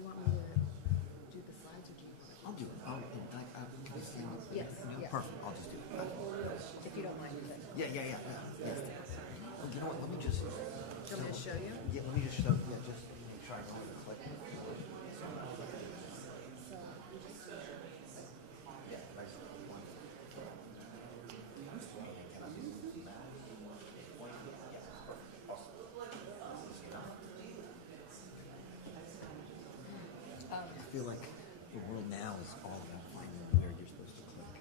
you want me to do the slides or do you want to? I'll do it. Can I stand up? Yes. Yeah. Yes. Perfect. I'll just do it. If you don't mind. Yeah. Yes. Oh, you know what? Let me just. Do you want me to show you? Yeah, let me just show. Yeah, just make sure I don't have to click. I feel like the world now is all about finding where you're supposed to click.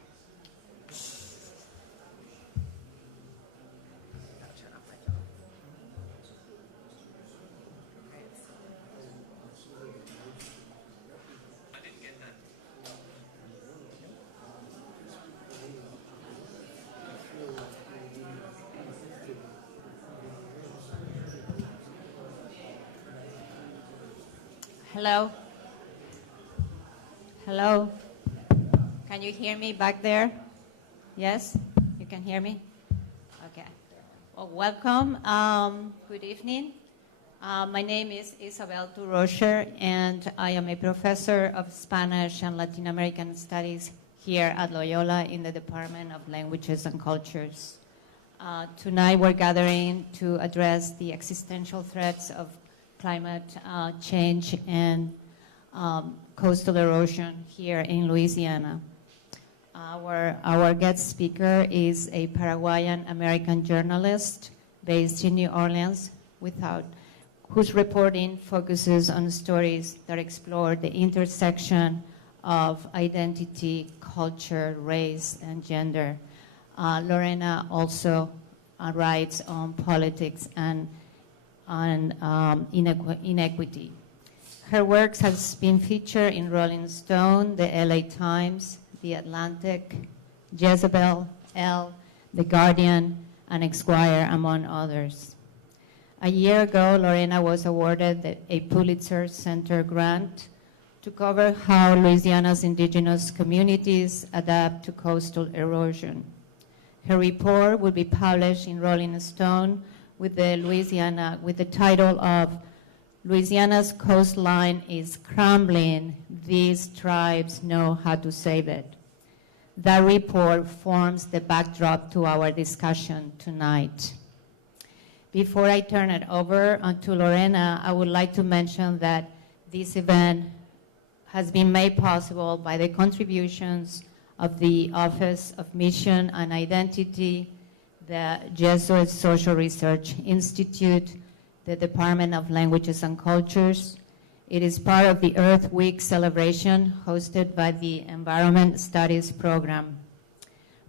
I'll turn off my phone. I didn't get that. Hello? Hello? Can you hear me back there? Yes? You can hear me? Okay. Well, welcome. Good evening. My name is Isabel Durocher, and I am a professor of Spanish and Latin American Studies here at Loyola in the Department of Languages and Cultures. Tonight we're gathering to address the existential threats of climate change and coastal erosion here in Louisiana. Our guest speaker is a Paraguayan-American journalist based in New Orleans, whose reporting focuses on stories that explore the intersection of identity, culture, race, and gender. Lorena also writes on politics and on inequity. Her works has been featured in Rolling Stone, the LA Times, The Atlantic, Jezebel, Elle, The Guardian, and Esquire, among others. A year ago, Lorena was awarded a Pulitzer Center grant to cover how Louisiana's indigenous communities adapt to coastal erosion. Her report will be published in Rolling Stone with the title of Louisiana's Coastline is Crumbling, These Tribes Know How to Save It. That report forms the backdrop to our discussion tonight. Before I turn it over to Lorena, I would like to mention that this event has been made possible by the contributions of the Office of Mission and Identity, the Jesuit Social Research Institute, the Department of Languages and Cultures. It is part of the Earth Week celebration hosted by the Environment Studies program.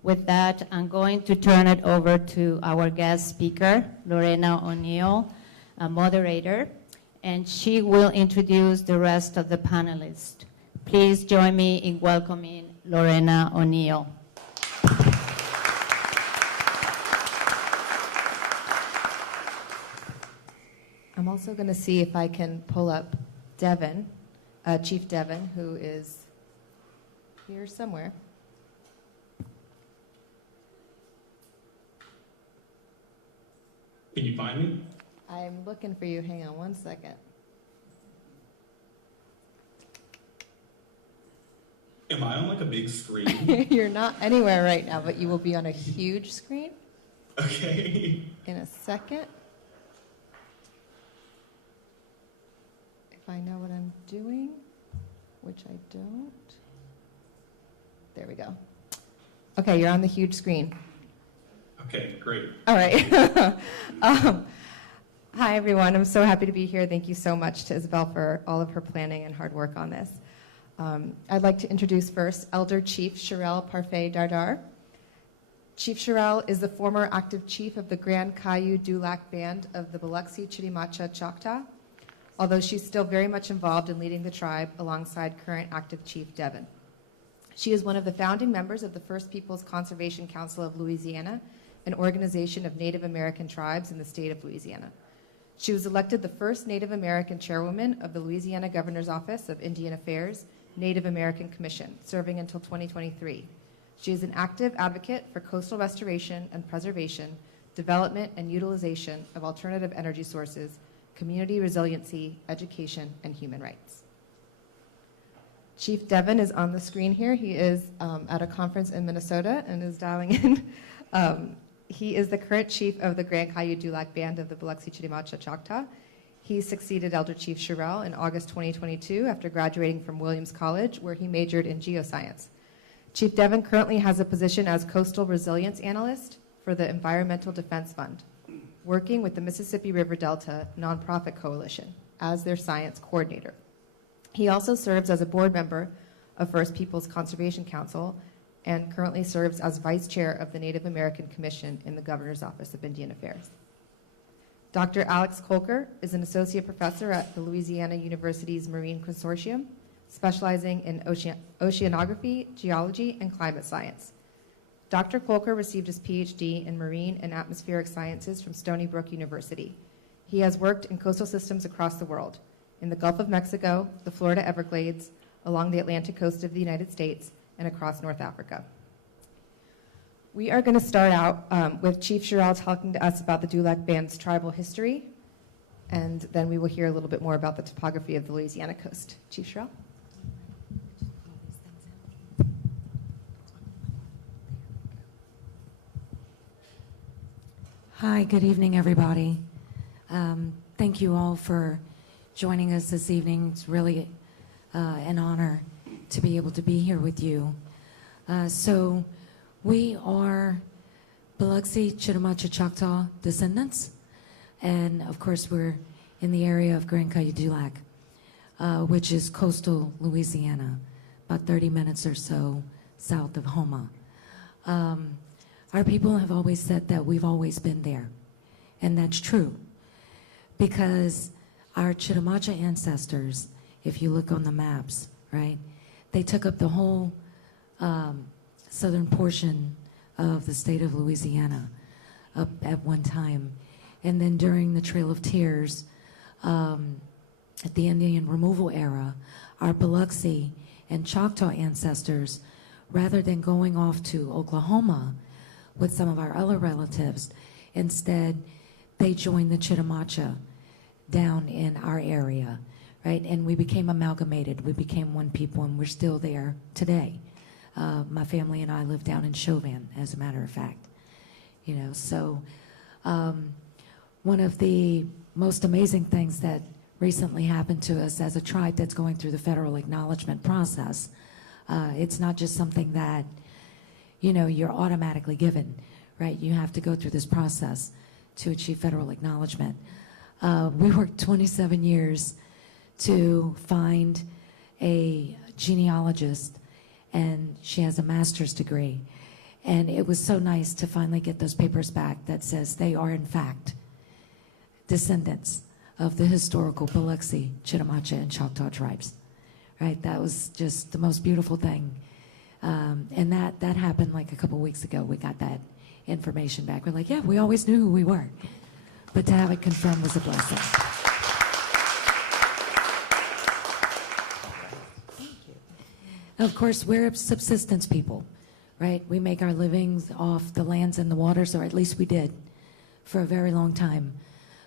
With that, I'm going to turn it over to our guest speaker, Lorena O'Neil, a moderator, and she will introduce the rest of the panelists. Please join me in welcoming Lorena O'Neil. I'm also going to see if I can pull up Devon, Chief Devon, who is here somewhere. Can you find me? I'm looking for you. Hang on one second. Am I on like a big screen? You're not anywhere right now, but you will be on a huge screen Okay. in a second. If I know what I'm doing, which I don't. There we go. Okay, you're on the huge screen. Okay, great. All right. Hi, everyone. I'm so happy to be here. Thank you so much to Isabel for all of her planning and hard work on this. I'd like to introduce first Elder Chief Shirell Parfait-Dardar. Chief Shirell is the former active chief of the Grand Caillou Dulac Band of the Biloxi Chitimacha Choctaw, although she's still very much involved in leading the tribe alongside current active chief Devon. She is one of the founding members of the First Peoples Conservation Council of Louisiana, an organization of Native American tribes in the state of Louisiana. She was elected the first Native American chairwoman of the Louisiana Governor's Office of Indian Affairs Native American Commission, serving until 2023. She is an active advocate for coastal restoration and preservation, development and utilization of alternative energy sources, community resiliency, education, and human rights. Chief Devon is on the screen here. He is at a conference in Minnesota and is dialing in. He is the current chief of the Grand Kayu Dulac Band of the Biloxi Chitimacha Choctaw. He succeeded Elder Chief Shirell in August 2022 after graduating from Williams College, where he majored in geoscience. Chief Devon currently has a position as Coastal Resilience Analyst for the Environmental Defense Fund, working with the Mississippi River Delta Nonprofit Coalition as their science coordinator. He also serves as a board member of First Peoples Conservation Council and currently serves as vice chair of the Native American Commission in the Governor's Office of Indian Affairs. Dr. Alex Kolker is an associate professor at the Louisiana University's Marine Consortium, specializing in oceanography, geology, and climate science. Dr. Kolker received his PhD in marine and atmospheric sciences from Stony Brook University. He has worked in coastal systems across the world, in the Gulf of Mexico, the Florida Everglades, along the Atlantic coast of the United States, and across North Africa. We are going to start out with Chief Shirell talking to us about the Dulac Band's tribal history, and then we will hear a little bit more about the topography of the Louisiana coast. Chief Shirell? Hi, good evening, everybody. Thank you all for joining us this evening. It's really an honor to be able to be here with you. So we are Biloxi Chitimacha Choctaw descendants, and of course we're in the area of Grand Kayu Dulac, which is coastal Louisiana, about 30 minutes or so south of Houma. Our people have always said that we've always been there, and that's true, because our Chitimacha ancestors, if you look on the maps, right, they took up the whole southern portion of the state of Louisiana up at one time. And then during the Trail of Tears, at the Indian removal era, our Biloxi and Choctaw ancestors, rather than going off to Oklahoma with some of our other relatives, instead they joined the Chitimacha down in our area, right? And we became amalgamated. We became one people, and we're still there today. My family and I live down in Chauvin, as a matter of fact. You know, so one of the most amazing things that recently happened to us as a tribe that's going through the federal acknowledgement process, it's not just something that, you know, you're automatically given, right? You have to go through this process to achieve federal acknowledgement. We worked 27 years to find a genealogist, and she has a master's degree. And it was so nice to finally get those papers back that says they are, in fact, descendants of the historical Biloxi, Chitimacha, and Choctaw tribes, right? That was just the most beautiful thing. And that happened like a couple weeks ago. We got that information back. We're like, yeah, we always knew who we were. But to have it confirmed was a blessing. Thank you. Of course, we're a subsistence people, right? We make our livings off the lands and the waters, or at least we did for a very long time.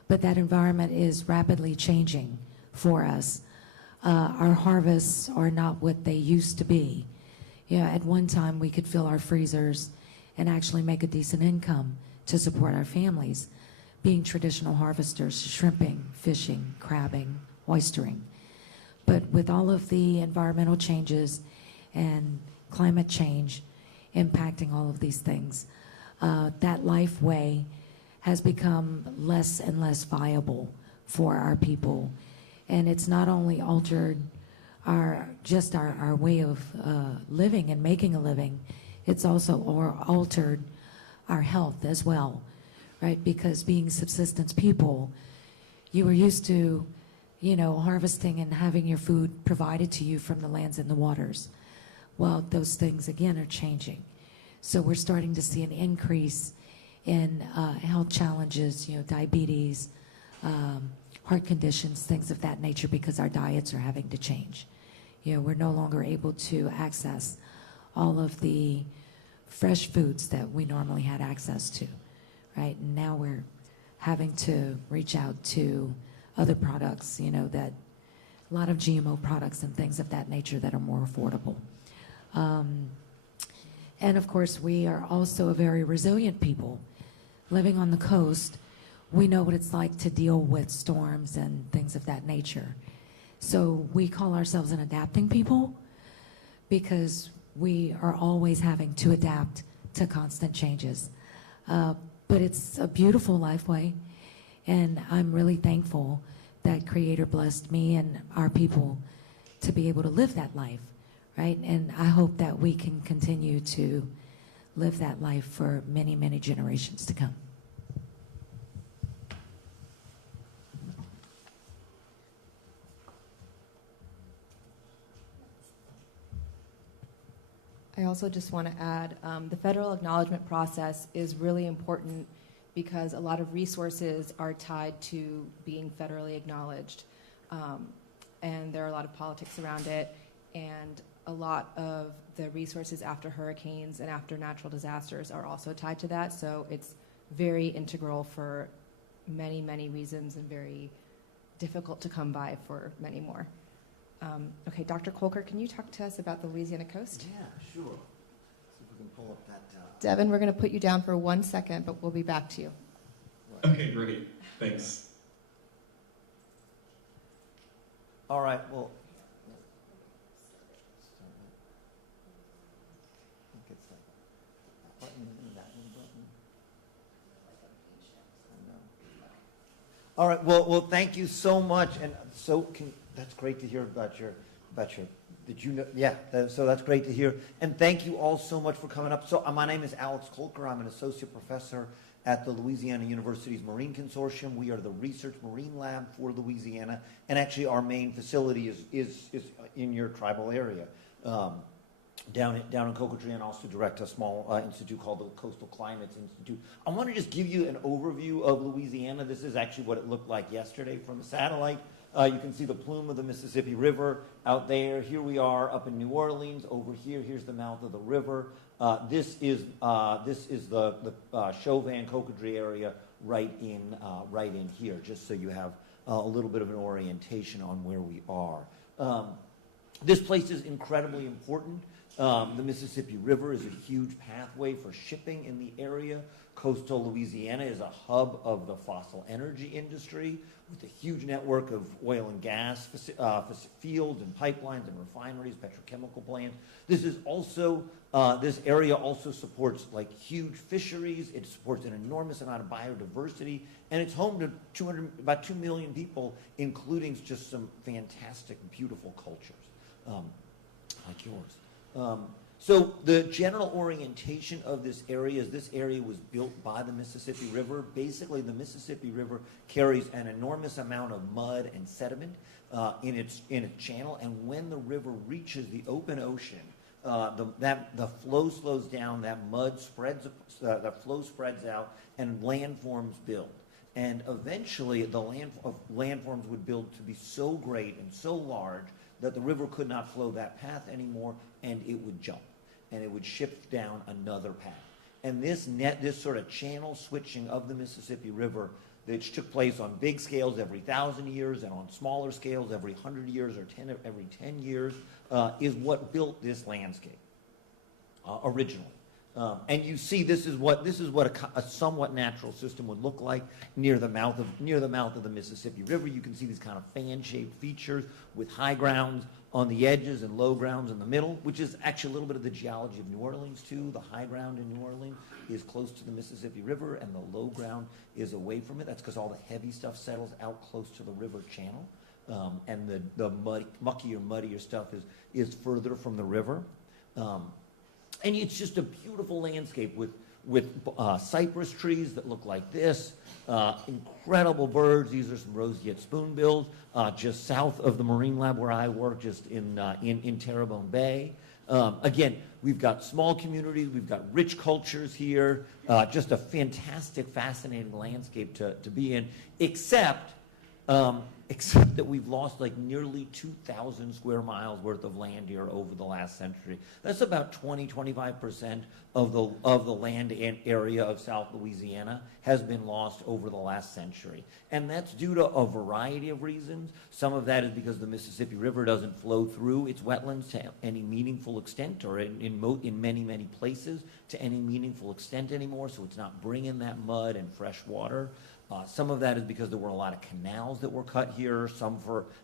But that environment is rapidly changing for us. Our harvests are not what they used to be. Yeah, at one time we could fill our freezers and actually make a decent income to support our families, being traditional harvesters, shrimping, fishing, crabbing, oystering. But with all of the environmental changes and climate change impacting all of these things, that life way has become less and less viable for our people. And it's not only altered our way of living and making a living, it's also altered our health as well, right? Because being subsistence people, you were used to, you know, harvesting and having your food provided to you from the lands and the waters. Well, those things again are changing. So we're starting to see an increase in health challenges, you know, diabetes, heart conditions, things of that nature, because our diets are having to change. You know, we're no longer able to access all of the fresh foods that we normally had access to, right? And now we're having to reach out to other products, you know, that a lot of GMO products and things of that nature that are more affordable. And of course, we are also a very resilient people. Living on the coast, we know what it's like to deal with storms and things of that nature. So we call ourselves an adapting people because we are always having to adapt to constant changes. But it's a beautiful lifeway, and I'm really thankful that Creator blessed me and our people to be able to live that life, right? And I hope that we can continue to live that life for many, many generations to come. I also just want to add, the federal acknowledgement process is really important because a lot of resources are tied to being federally acknowledged. And there are a lot of politics around it, and a lot of the resources after hurricanes and after natural disasters are also tied to that. So it's very integral for many, many reasons and very difficult to come by for many more. Okay, Dr. Kolker, can you talk to us about the Louisiana coast? Yeah, sure. See if we can pull up that. Devon, we're going to put you down for 1 second, but we'll be back to you. Okay, great. Thanks. All right, well. I think it's that button, that one button. I know. All right, well, thank you so much, and that's great to hear about your. Did you know? Yeah, so that's great to hear, and thank you all so much for coming up. So my name is Alex Kolker. I'm an associate professor at the Louisiana University's Marine Consortium. We are the research marine lab for Louisiana, and actually our main facility is in your tribal area, down in Kolker, and also direct a small institute called the Coastal Climates Institute. I want to just give you an overview of Louisiana. This is actually what it looked like yesterday from a satellite. You can see the plume of the Mississippi River out there. Here we are up in New Orleans. Over here, here's the mouth of the river. This is the Chauvin Cocodrie area right in here, just so you have a little bit of an orientation on where we are. This place is incredibly important. The Mississippi River is a huge pathway for shipping in the area. Coastal Louisiana is a hub of the fossil energy industry with a huge network of oil and gas fields and pipelines and refineries, petrochemical plants. This area also supports like huge fisheries. It supports an enormous amount of biodiversity, and it's home to about 2 million people, including just some fantastic, beautiful cultures like yours. So the general orientation of this area is this area was built by the Mississippi River. Basically, the Mississippi River carries an enormous amount of mud and sediment in its channel, and when the river reaches the open ocean, the flow slows down, that mud spreads, that flow spreads out, and landforms build. And eventually, the landforms would build to be so great and so large that the river could not flow that path anymore, and it would jump, and it would shift down another path. And this sort of channel switching of the Mississippi River, which took place on big scales every 1,000 years and on smaller scales every 100 years or every 10 years, is what built this landscape originally. And you see, this is what a somewhat natural system would look like near the mouth of the Mississippi River. You can see these kind of fan-shaped features with high grounds on the edges and low grounds in the middle, which is actually a little bit of the geology of New Orleans too. The high ground in New Orleans is close to the Mississippi River, and the low ground is away from it. That's because all the heavy stuff settles out close to the river channel, and the muddier stuff is further from the river. And it's just a beautiful landscape with cypress trees that look like this, incredible birds. These are some roseate spoonbills just south of the Marine Lab where I work, just in Terrebonne Bay. Again, we've got small communities, we've got rich cultures here, just a fantastic, fascinating landscape to be in, except except that we've lost like nearly 2,000 square miles worth of land here over the last century. That's about 20-25% of the land area of South Louisiana has been lost over the last century. And that's due to a variety of reasons. Some of that is because the Mississippi River doesn't flow through its wetlands to any meaningful extent, or in many, many places to any meaningful extent anymore, so it's not bringing that mud and fresh water. Some of that is because there were a lot of canals that were cut here,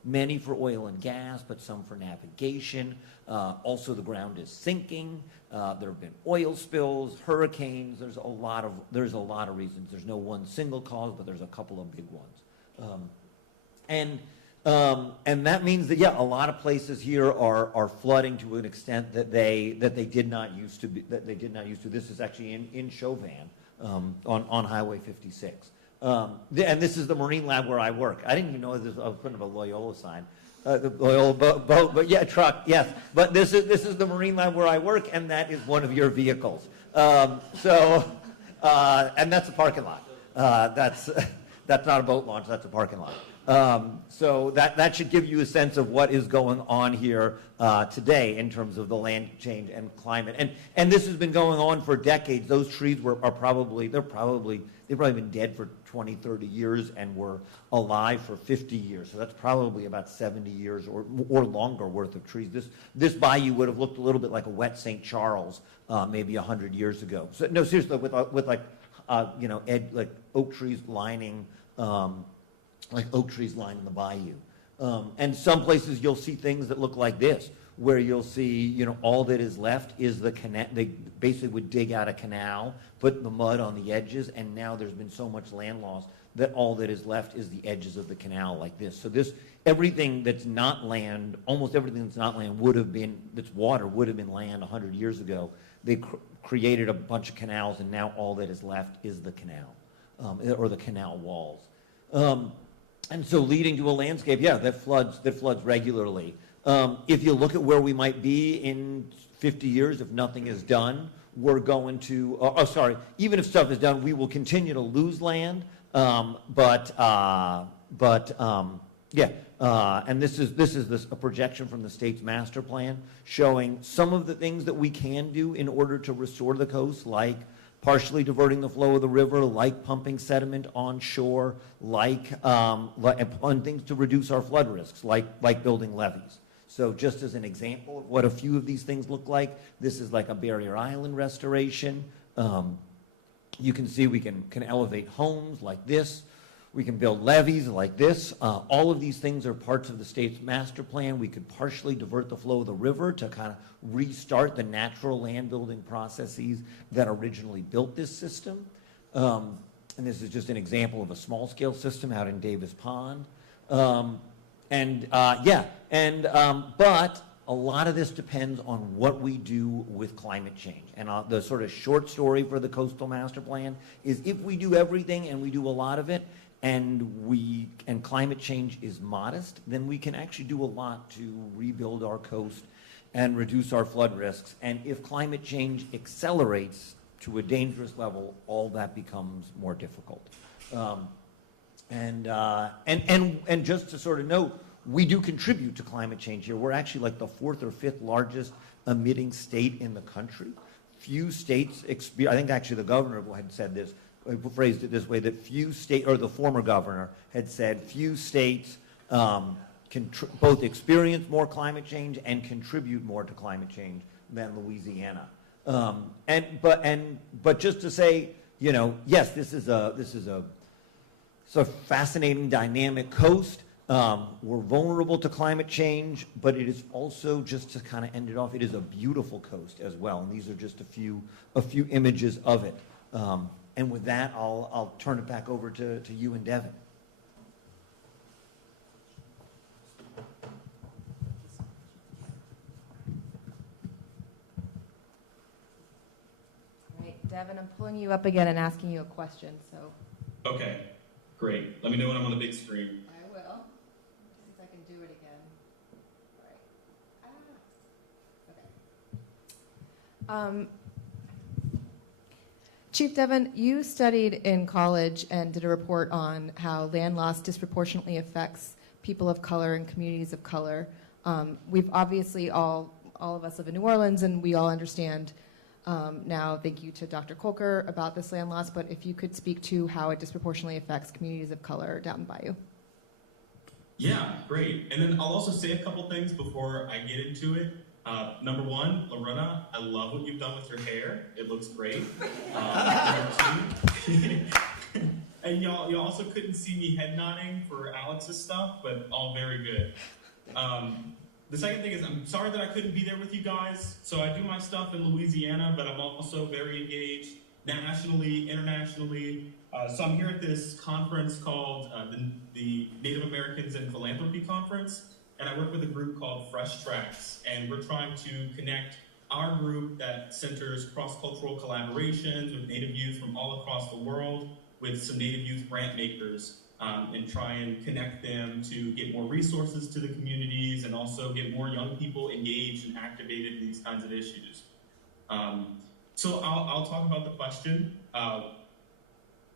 many for oil and gas, but some for navigation. Also, the ground is sinking. There have been oil spills, hurricanes. There's a lot of reasons. There's no one single cause, but there's a couple of big ones. And that means that, yeah, a lot of places here are flooding to an extent that they did not used to be. This is actually in Chauvin on Highway 56. And this is the Marine Lab where I work. I didn't even know I was putting up a Loyola sign. The Loyola boat, but yeah, truck, yes. But this is the Marine Lab where I work, and that is one of your vehicles. And that's a parking lot. That's not a boat launch, that's a parking lot. So that should give you a sense of what is going on here today in terms of the land change and climate. And this has been going on for decades. Those trees they've probably been dead for 20, 30 years and were alive for 50 years. So that's probably about 70 years or longer worth of trees. This bayou would have looked a little bit like a wet St. Charles maybe 100 years ago. So no, seriously, with like oak trees lining the bayou. And some places you'll see things that look like this, where you'll see, all that is left is the canal. They basically would dig out a canal, put the mud on the edges, and now there's been so much land loss that all that is left is the edges of the canal like this. So everything that's not land, almost everything that's not land that's water would have been land 100 years ago. They created a bunch of canals, and now all that is left is the canal, or the canal walls. And so leading to a landscape, that floods regularly. If you look at where we might be in 50 years, if nothing is done, we're going to, even if stuff is done, we will continue to lose land. And this is a projection from the state's master plan showing some of the things that we can do in order to restore the coast, like partially diverting the flow of the river, like pumping sediment onshore, like on things to reduce our flood risks, like building levees. So just as an example of what a few of these things look like, this is like a barrier island restoration. You can see we can elevate homes like this. We can build levees like this. All of these things are parts of the state's master plan. We could partially divert the flow of the river to kind of restart the natural land building processes that originally built this system. And this is just an example of a small scale system out in Davis Pond. But a lot of this depends on what we do with climate change. And the sort of short story for the coastal master plan is if we do everything and we do a lot of it, and climate change is modest, then we can actually do a lot to rebuild our coast and reduce our flood risks. And if climate change accelerates to a dangerous level, all that becomes more difficult. And just to sort of note, we do contribute to climate change here. We're actually like the 4th or 5th largest emitting state in the country. Few states I think actually the governor had said this, phrased it this way, that the former governor had said few states can both experience more climate change and contribute more to climate change than Louisiana. But just to say, yes, this is a fascinating, dynamic coast. We're vulnerable to climate change, but it is also, just to kind of end it off, it is a beautiful coast as well. And these are just a few images of it. And with that, I'll turn it back over to you and Devon. All right, Devon, I'm pulling you up again and asking you a question. So. Okay, great. Let me know when I'm on the big screen. I will. See if I can do it again. All right. Okay. Chief Devon, you studied in college and did a report on how land loss disproportionately affects people of color and communities of color. We've obviously all of us live in New Orleans, and we all understand now, thank you to Dr. Kolker, about this land loss, but if you could speak to how it disproportionately affects communities of color down in Bayou. Yeah, great. And then I'll also say a couple things before I get into it. Number one, Lorena, I love what you've done with your hair. It looks great. Number two, and y'all also couldn't see me head nodding for Alex's stuff, but all very good. The second thing is I'm sorry that I couldn't be there with you guys. So I do my stuff in Louisiana, but I'm also very engaged nationally, internationally. So I'm here at this conference called the Native Americans in Philanthropy Conference, and I work with a group called Fresh Tracks, and we're trying to connect our group that centers cross-cultural collaborations with Native youth from all across the world with some Native youth grant makers, and try and connect them to get more resources to the communities and also get more young people engaged and activated in these kinds of issues. So I'll talk about the question.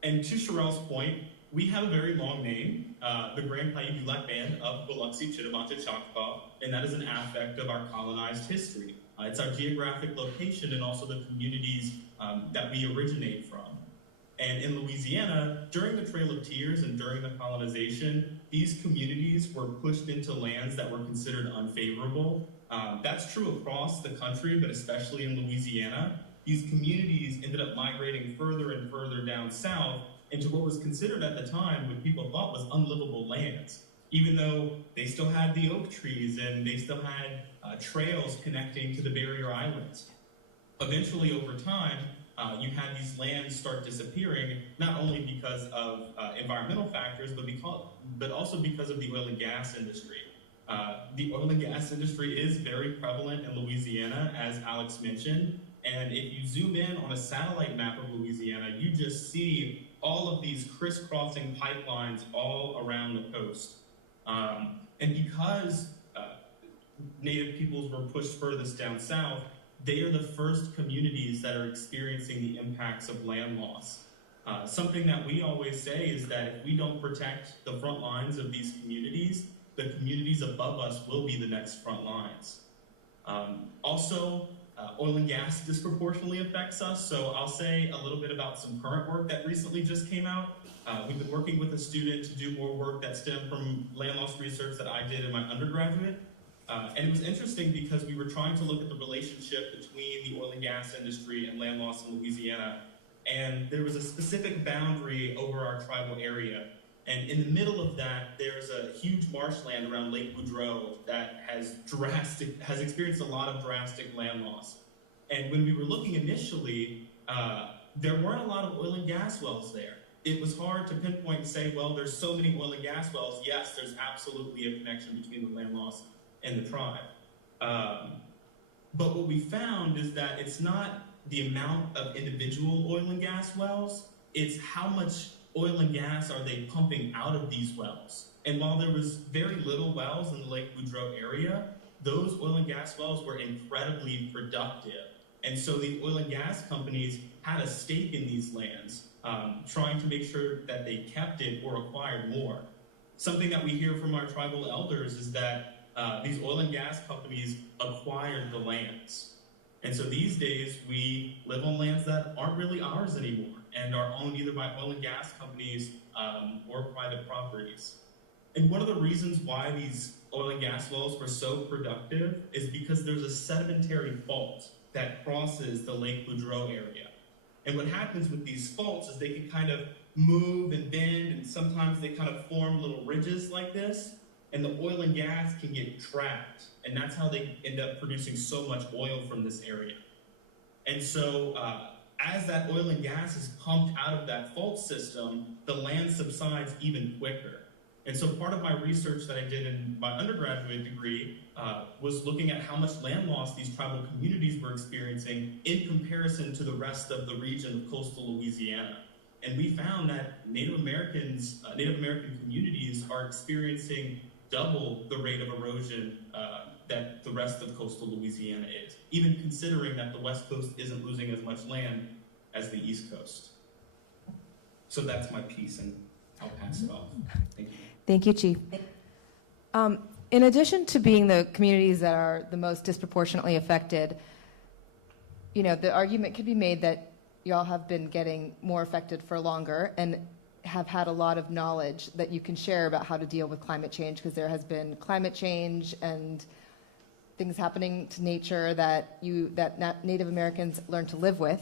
And to Shirell's point, we have a very long name, the Grand Paiute Black Band of Biloxi, Chittavante, Choctaw, and that is an aspect of our colonized history. It's our geographic location and also the communities that we originate from. And in Louisiana, during the Trail of Tears and during the colonization, these communities were pushed into lands that were considered unfavorable. That's true across the country, but especially in Louisiana. These communities ended up migrating further and further down south into what was considered at the time what people thought was unlivable lands, even though they still had the oak trees and they still had trails connecting to the barrier islands. Eventually, over time, you had these lands start disappearing, not only because of environmental factors, but also because of the oil and gas industry. The oil and gas industry is very prevalent in Louisiana, as Alex mentioned. And if you zoom in on a satellite map of Louisiana, you just see all of these crisscrossing pipelines all around the coast. And because Native peoples were pushed furthest down south, they are the first communities that are experiencing the impacts of land loss. Something that we always say is that if we don't protect the front lines of these communities, the communities above us will be the next front lines. Also, oil and gas disproportionately affects us, so I'll say a little bit about some current work that recently just came out. We've been working with a student to do more work that stemmed from land loss research that I did in my undergraduate. And it was interesting because we were trying to look at the relationship between the oil and gas industry and land loss in Louisiana. And there was a specific boundary over our tribal area. And in the middle of that, there's a huge marshland around Lake Boudreaux that has experienced a lot of drastic land loss. And when we were looking initially, there weren't a lot of oil and gas wells there. It was hard to pinpoint and say, well, there's so many oil and gas wells. Yes, there's absolutely a connection between the land loss and the tribe. But what we found is that it's not the amount of individual oil and gas wells, it's how much oil and gas are they pumping out of these wells. And while there was very little wells in the Lake Boudreaux area, those oil and gas wells were incredibly productive. And so the oil and gas companies had a stake in these lands, trying to make sure that they kept it or acquired more. Something that we hear from our tribal elders is that these oil and gas companies acquired the lands. And so these days, we live on lands that aren't really ours anymore and are owned either by oil and gas companies or private properties. And one of the reasons why these oil and gas wells were so productive is because there's a sedimentary fault that crosses the Lake Boudreaux area. And what happens with these faults is they can kind of move and bend, and sometimes they kind of form little ridges like this, and the oil and gas can get trapped. And that's how they end up producing so much oil from this area. And so as that oil and gas is pumped out of that fault system, the land subsides even quicker. And so part of my research that I did in my undergraduate degree was looking at how much land loss these tribal communities were experiencing in comparison to the rest of the region of coastal Louisiana. And we found that Native American communities are experiencing double the rate of erosion that the rest of coastal Louisiana is, even considering that the West Coast isn't losing as much land as the East Coast. So that's my piece, and I'll pass it off. Thank you. Thank you, Chief. In addition to being the communities that are the most disproportionately affected, the argument could be made that y'all have been getting more affected for longer and have had a lot of knowledge that you can share about how to deal with climate change, because there has been climate change and things happening to nature that Native Americans learn to live with.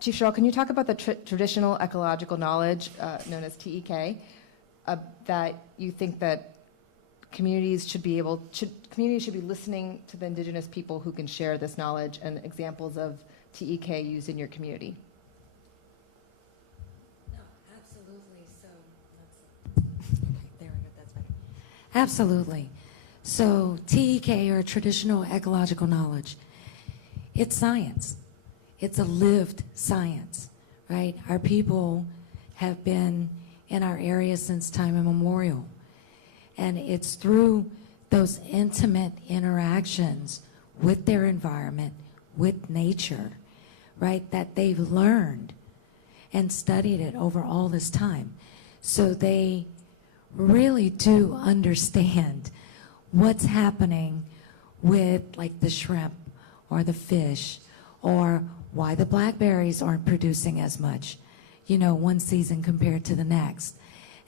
Chief Shirell, can you talk about the traditional ecological knowledge, known as TEK, that you think that communities should be listening to the Indigenous people who can share this knowledge, and examples of TEK used in your community? No, absolutely. Okay, there we go. That's better. Absolutely. So TEK, or traditional ecological knowledge, it's science. It's a lived science, right? Our people have been in our area since time immemorial. And it's through those intimate interactions with their environment, with nature, right, that they've learned and studied it over all this time. So they really do understand what's happening with, like, the shrimp or the fish, or why the blackberries aren't producing as much, one season compared to the next,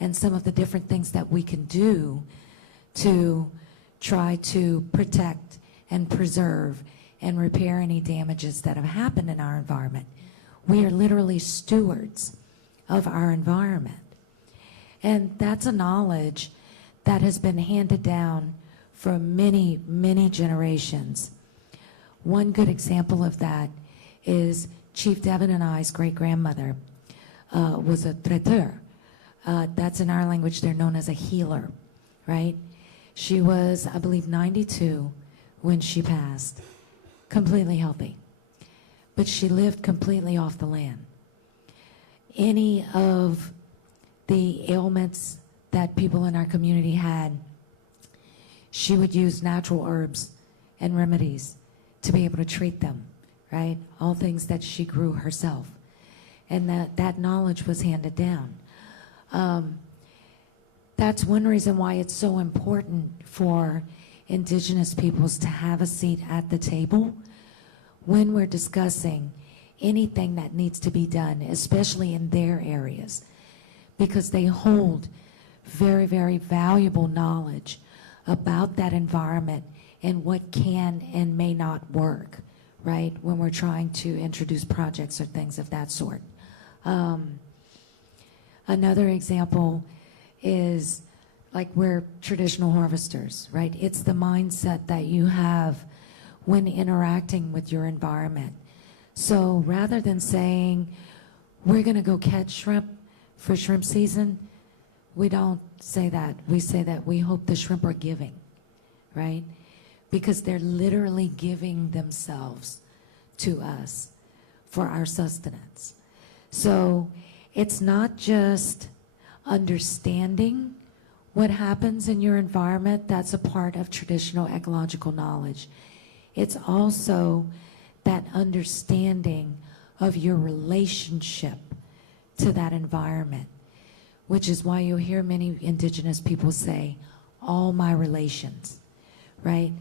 and some of the different things that we can do to try to protect and preserve and repair any damages that have happened in our environment. We are literally stewards of our environment. And that's a knowledge that has been handed down for many, many generations. One good example of that is Chief Devon and I's great-grandmother was a traiteur. That's in our language, they're known as a healer, right? She was, I believe, 92 when she passed, completely healthy. But she lived completely off the land. Any of the ailments that people in our community had, she would use natural herbs and remedies to be able to treat them, right? All things that she grew herself. And that knowledge was handed down. That's one reason why it's so important for Indigenous peoples to have a seat at the table when we're discussing anything that needs to be done, especially in their areas, because they hold very, very valuable knowledge about that environment and what can and may not work, right, when we're trying to introduce projects or things of that sort. Another example is, like, we're traditional harvesters, right? It's the mindset that you have when interacting with your environment. So rather than saying, we're going to go catch shrimp for shrimp season, we don't say that. We say that we hope the shrimp are giving, right? Because they're literally giving themselves to us for our sustenance. So it's not just understanding what happens in your environment. That's a part of traditional ecological knowledge. It's also that understanding of your relationship to that environment, which is why you'll hear many Indigenous people say, all my relations, right?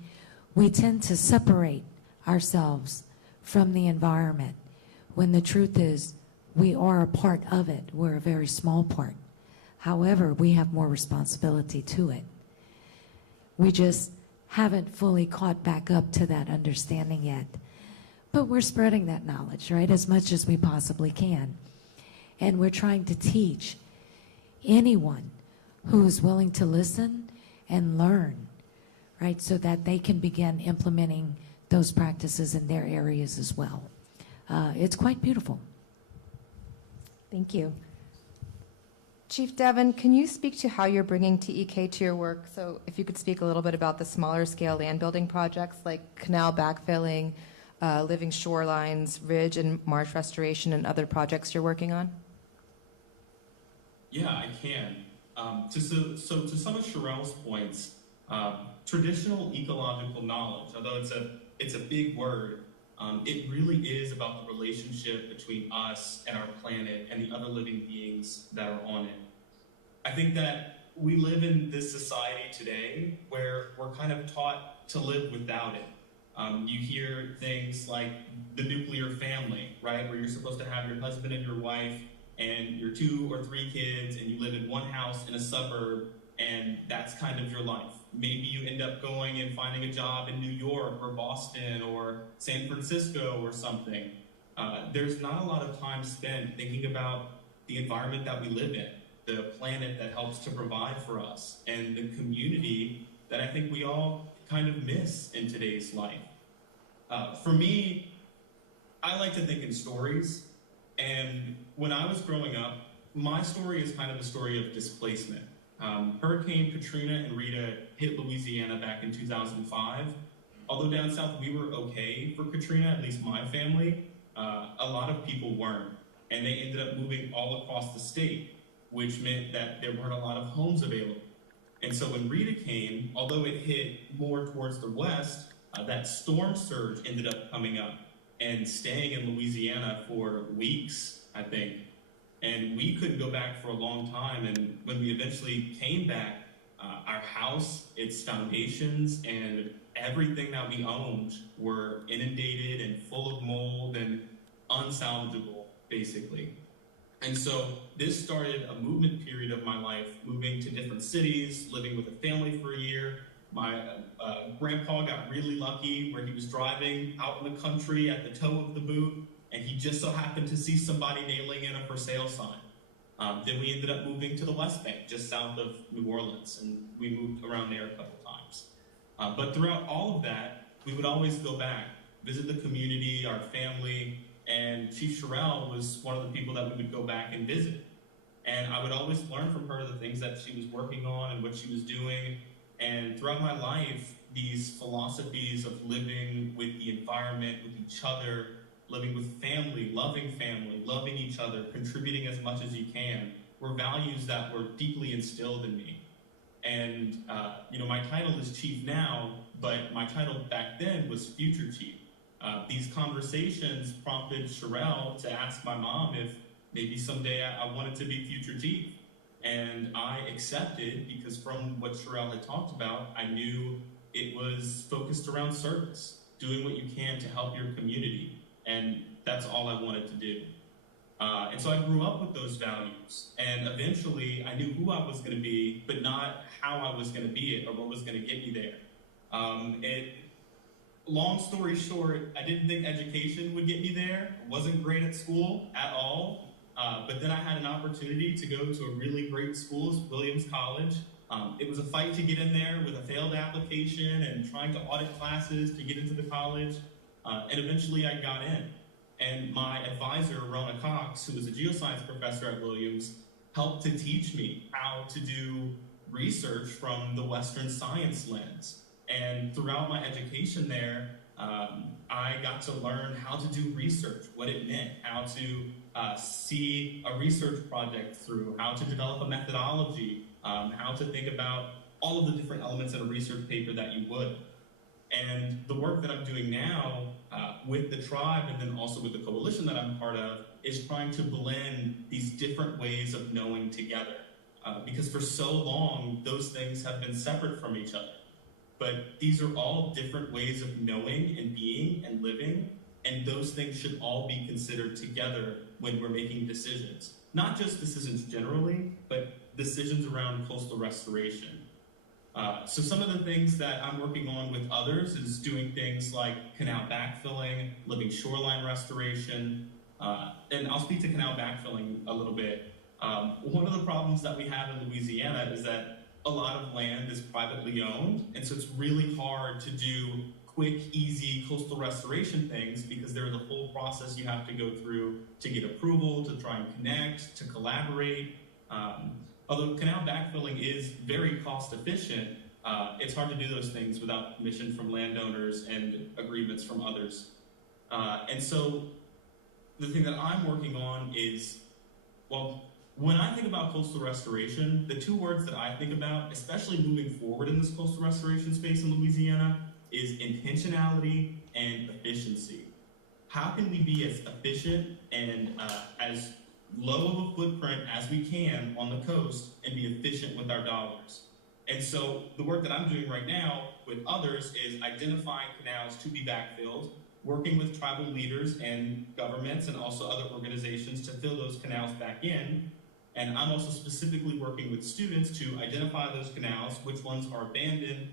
We tend to separate ourselves from the environment when the truth is we are a part of it. We're a very small part. However, we have more responsibility to it. We just haven't fully caught back up to that understanding yet. But we're spreading that knowledge, right, as much as we possibly can. And we're trying to teach anyone who is willing to listen and learn, right, so that they can begin implementing those practices in their areas as well. It's quite beautiful. Thank you. Chief Devon, can you speak to how you're bringing TEK to your work? So if you could speak a little bit about the smaller scale land building projects like canal backfilling, living shorelines, ridge and marsh restoration, and other projects you're working on? Yeah, I can. To some of Shirell's points, traditional ecological knowledge, although it's a big word, it really is about the relationship between us and our planet and the other living beings that are on it. I think that we live in this society today where we're kind of taught to live without it. You hear things like the nuclear family, right? Where you're supposed to have your husband and your wife and your 2 or 3 kids, and you live in one house in a suburb, and that's kind of your life. Maybe you end up going and finding a job in New York or Boston or San Francisco or something. There's not a lot of time spent thinking about the environment that we live in, the planet that helps to provide for us, and the community that I think we all kind of miss in today's life. For me, I like to think in stories, and when I was growing up, my story is kind of a story of displacement. Hurricane Katrina and Rita hit Louisiana back in 2005. Although down south we were okay for Katrina, at least my family, a lot of people weren't. And they ended up moving all across the state, which meant that there weren't a lot of homes available. And so when Rita came, although it hit more towards the west, that storm surge ended up coming up and staying in Louisiana for weeks, I think. And we couldn't go back for a long time. And when we eventually came back, our house, its foundations, and everything that we owned were inundated and full of mold and unsalvageable, basically. And so this started a movement period of my life, moving to different cities, living with a family for a year. My grandpa got really lucky where he was driving out in the country at the toe of the boot, and he just so happened to see somebody nailing in a for sale sign. Then we ended up moving to the West Bank, just south of New Orleans, and we moved around there a couple times. But throughout all of that, we would always go back, visit the community, our family, and Chief Shirell was one of the people that we would go back and visit. And I would always learn from her the things that she was working on and what she was doing. And throughout my life, these philosophies of living with the environment, with each other, living with family, loving each other, contributing as much as you can, were values that were deeply instilled in me. And, my title is Chief now, but my title back then was Future Chief. These conversations prompted Shirell to ask my mom if maybe someday I wanted to be Future Chief. And I accepted because from what Shirell had talked about, I knew it was focused around service, doing what you can to help your community. And that's all I wanted to do. And so I grew up with those values. And eventually I knew who I was going to be, but not how I was going to be it or what was going to get me there. Long story short, I didn't think education would get me there. I wasn't great at school at all. But then I had an opportunity to go to a really great school, Williams College. It was a fight to get in there with a failed application and trying to audit classes to get into the college. And eventually I got in. And my advisor, Rona Cox, who was a geoscience professor at Williams, helped to teach me how to do research from the Western science lens. And throughout my education there, I got to learn how to do research, what it meant, how to see a research project through, how to develop a methodology, how to think about all of the different elements in a research paper that you would. And the work that I'm doing now with the tribe and then also with the coalition that I'm part of is trying to blend these different ways of knowing together. Because for so long, those things have been separate from each other. But these are all different ways of knowing and being and living, and those things should all be considered together when we're making decisions. Not just decisions generally, but decisions around coastal restoration. So some of the things that I'm working on with others is doing things like canal backfilling, living shoreline restoration, and I'll speak to canal backfilling a little bit. One of the problems that we have in Louisiana is that a lot of land is privately owned, and so it's really hard to do quick, easy coastal restoration things because there's a whole process you have to go through to get approval, to try and connect, to collaborate. Although canal backfilling is very cost efficient, it's hard to do those things without permission from landowners and agreements from others. And so the thing that I'm working on is, well, when I think about coastal restoration, the two words that I think about, especially moving forward in this coastal restoration space in Louisiana, is intentionality and efficiency. How can we be as efficient and as low of a footprint as we can on the coast and be efficient with our dollars. And so the work that I'm doing right now with others is identifying canals to be backfilled, working with tribal leaders and governments and also other organizations to fill those canals back in. And I'm also specifically working with students to identify those canals, which ones are abandoned,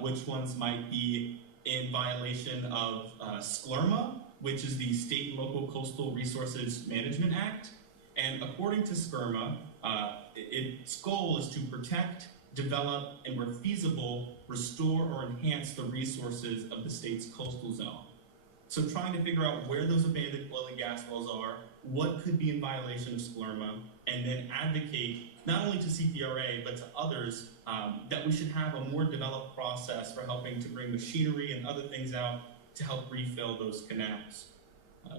which ones might be in violation of SCLRMA, which is the State and Local Coastal Resources Management Act. And according to SCLRMA, its goal is to protect, develop, and where feasible, restore or enhance the resources of the state's coastal zone. So trying to figure out where those abandoned oil and gas wells are, what could be in violation of SCLRMA, and then advocate not only to CPRA, but to others that we should have a more developed process for helping to bring machinery and other things out to help refill those canals.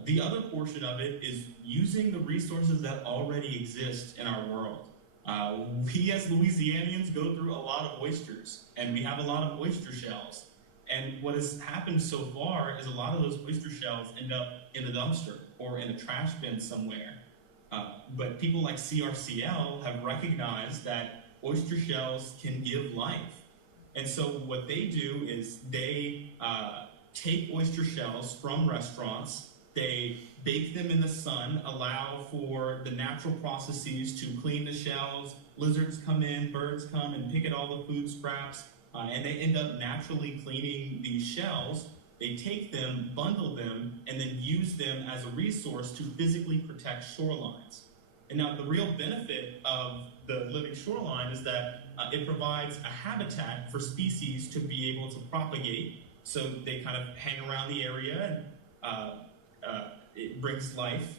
The other portion of it is using the resources that already exist in our world. We as Louisianians go through a lot of oysters, and we have a lot of oyster shells. And what has happened so far is a lot of those oyster shells end up in the dumpster or in a trash bin somewhere. But people like CRCL have recognized that oyster shells can give life. And so what they do is they take oyster shells from restaurants, they bake them in the sun, allow for the natural processes to clean the shells. Lizards come in, birds come and pick at all the food scraps, and they end up naturally cleaning these shells. They take them, bundle them, and then use them as a resource to physically protect shorelines. And now the real benefit of the living shoreline is that it provides a habitat for species to be able to propagate. So they kind of hang around the area and it brings life.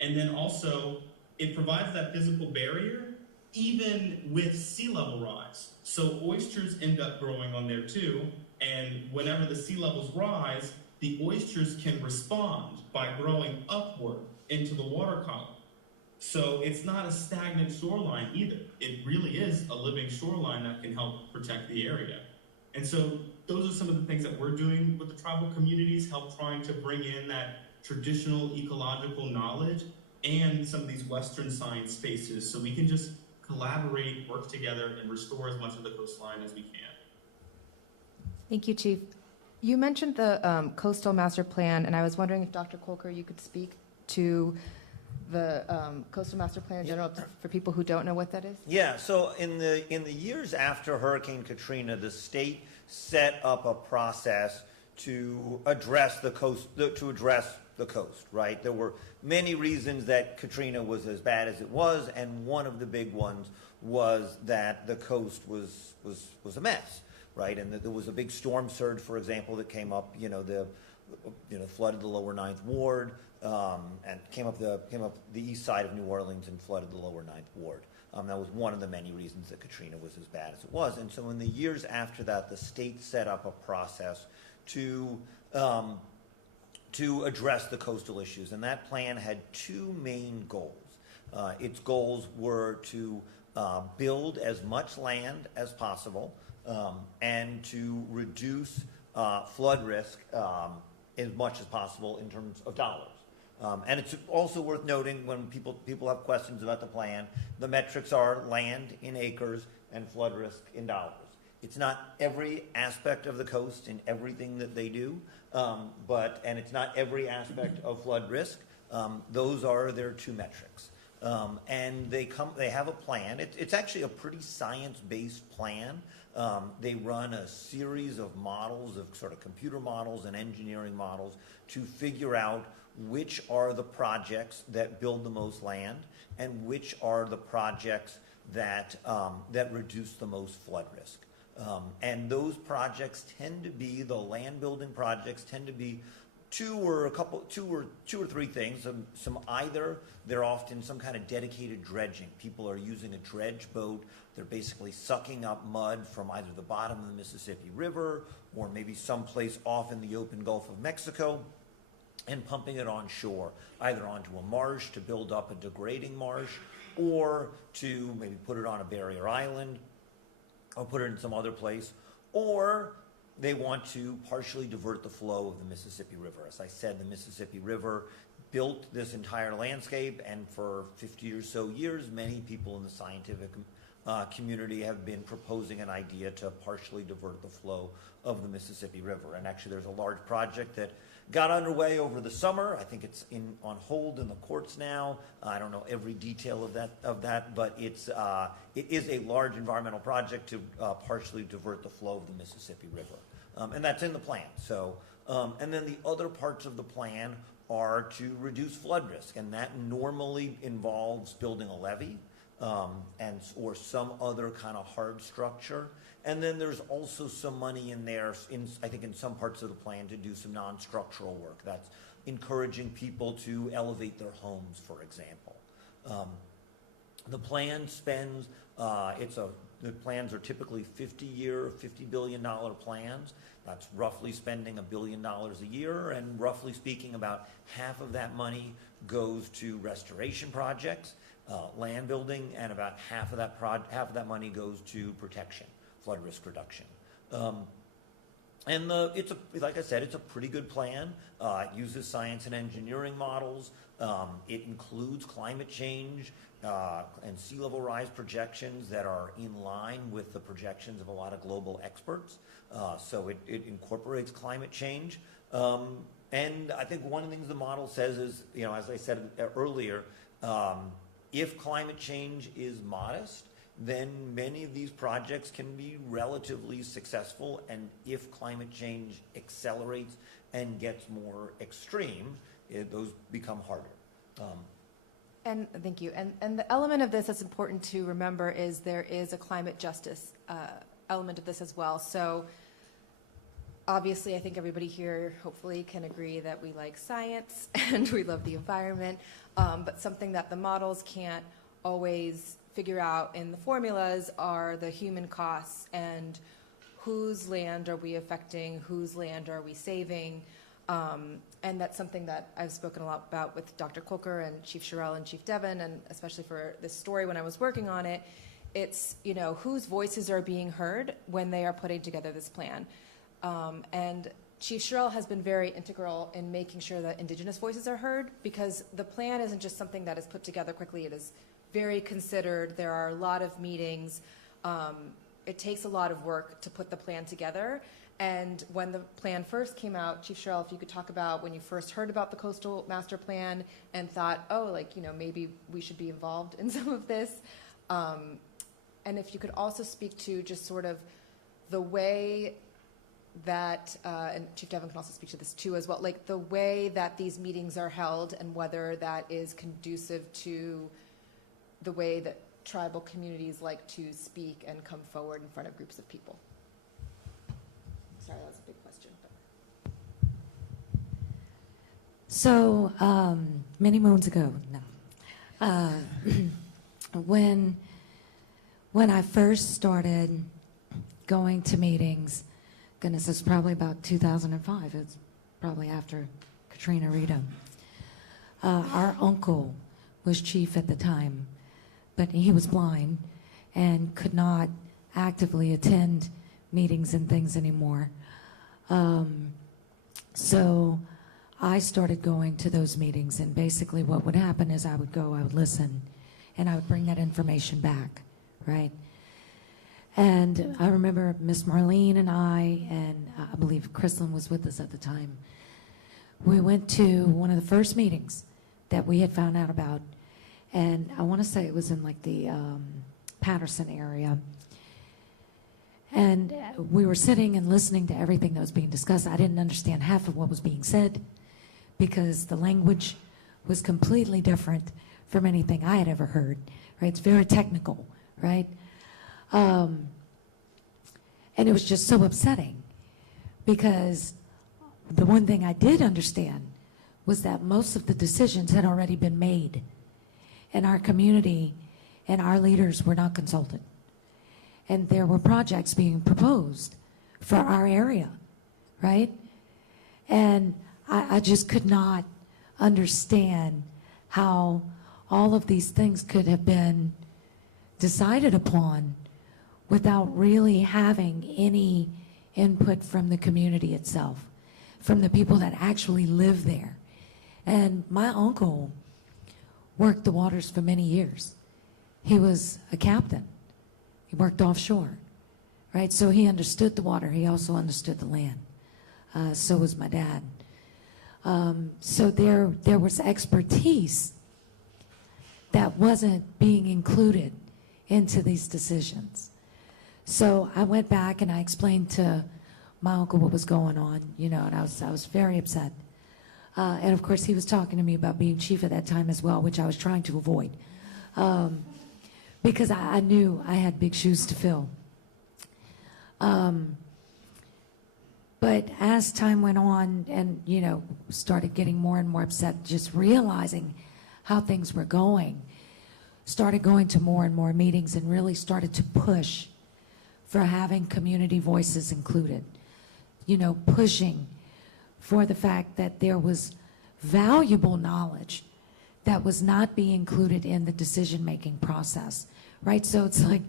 And then also it provides that physical barrier even with sea level rise. So oysters end up growing on there too. And whenever the sea levels rise, the oysters can respond by growing upward into the water column. So it's not a stagnant shoreline either. It really is a living shoreline that can help protect the area. And so those are some of the things that we're doing with the tribal communities, help trying to bring in that traditional ecological knowledge and some of these Western science spaces so we can just collaborate, work together, and restore as much of the coastline as we can. Thank you, Chief. You mentioned the coastal master plan, and I was wondering if Dr. Kolker, you could speak to the coastal master plan in general for people who don't know what that is. Yeah, so in the years after Hurricane Katrina, the state set up a process to address the coast, right? There were many reasons that Katrina was as bad as it was, and one of the big ones was that the coast was a mess, right? And there was a big storm surge, for example, that came up, flooded the lower Ninth Ward, and came up the east side of New Orleans and flooded the lower Ninth Ward. That was one of the many reasons that Katrina was as bad as it was. And so in the years after that, the state set up a process to address the coastal issues. And that plan had two main goals. Its goals were to build as much land as possible and to reduce flood risk as much as possible in terms of dollars. And it's also worth noting when people have questions about the plan, the metrics are land in acres and flood risk in dollars. It's not every aspect of the coast in everything that they do, and it's not every aspect of flood risk. Those are their two metrics. And they have a plan. It's actually a pretty science-based plan. They run a series of models, of sort of computer models and engineering models to figure out which are the projects that build the most land and which are the projects that reduce the most flood risk. And those projects tend to be, the land building projects tend to be two or three things. Either they're often some kind of dedicated dredging. People are using a dredge boat. They're basically sucking up mud from either the bottom of the Mississippi River or maybe someplace off in the open Gulf of Mexico and pumping it on shore, either onto a marsh to build up a degrading marsh or to maybe put it on a barrier island or put it in some other place, or they want to partially divert the flow of the Mississippi River. As I said, the Mississippi River built this entire landscape, and for 50 or so years, many people in the scientific community have been proposing an idea to partially divert the flow of the Mississippi River. And actually, there's a large project that got underway over the summer. I think it's on hold in the courts now. I don't know every detail of that, but it is a large environmental project to partially divert the flow of the Mississippi River, and that's in the plan. So, and then the other parts of the plan are to reduce flood risk, and that normally involves building a levee or some other kind of hard structure. And then there's also some money in there, I think in some parts of the plan, to do some non-structural work. That's encouraging people to elevate their homes, for example. The plan spends, the plans are typically 50-year, $50 billion plans. That's roughly spending $1 billion a year, and roughly speaking, about half of that money goes to restoration projects, land building, and about half of that money goes to protection, flood risk reduction. And like I said, it's a pretty good plan. It uses science and engineering models. It includes climate change and sea level rise projections that are in line with the projections of a lot of global experts. So it incorporates climate change. And I think one of the things the model says is, as I said earlier, if climate change is modest, then many of these projects can be relatively successful. And if climate change accelerates and gets more extreme, those become harder. And thank you. And the element of this that's important to remember is there is a climate justice element of this as well. So obviously, I think everybody here hopefully can agree that we like science and we love the environment, but something that the models can't always figure out in the formulas are the human costs and whose land are we affecting, whose land are we saving. And that's something that I've spoken a lot about with Dr. Kolker and Chief Shirell and Chief Devon, and especially for this story when I was working on it. It's, whose voices are being heard when they are putting together this plan. And Chief Shirell has been very integral in making sure that Indigenous voices are heard, because the plan isn't just something that is put together quickly. It is very considered. There are a lot of meetings. It takes a lot of work to put the plan together. And when the plan first came out, Chief Shirell, if you could talk about when you first heard about the Coastal Master Plan and thought, maybe we should be involved in some of this. And if you could also speak to just sort of the way that, and Chief Devon can also speak to this too as well, like the way that these meetings are held and whether that is conducive to the way that tribal communities like to speak and come forward in front of groups of people. Sorry, that was a big question. But. So many moons ago, when I first started going to meetings, goodness, it's probably about 2005. It's probably after Katrina Rita. Our uncle was chief at the time, but he was blind and could not actively attend meetings and things anymore. So I started going to those meetings, and basically what would happen is I would go, I would listen, and I would bring that information back, right? And I remember Miss Marlene and I believe Kristlyn was with us at the time. We went to one of the first meetings that we had found out about, and I want to say it was in like the Patterson area. And we were sitting and listening to everything that was being discussed. I didn't understand half of what was being said because the language was completely different from anything I had ever heard, right? It's very technical, right? And it was just so upsetting because the one thing I did understand was that most of the decisions had already been made, and our community and our leaders were not consulted. And there were projects being proposed for our area, right? And I just could not understand how all of these things could have been decided upon without really having any input from the community itself, from the people that actually live there. And my uncle worked the waters for many years. He was a captain. He worked offshore, right? So he understood the water. He also understood the land. So was my dad. So there was expertise that wasn't being included into these decisions. So I went back and I explained to my uncle what was going on, you know, and I was very upset. And of course, he was talking to me about being chief at that time as well, which I was trying to avoid, because I knew I had big shoes to fill. But as time went on and, you know, started getting more and more upset, just realizing how things were going, started going to more and more meetings and really started to push for having community voices included. You know, pushing for the fact that there was valuable knowledge that was not being included in the decision-making process, right? So it's like,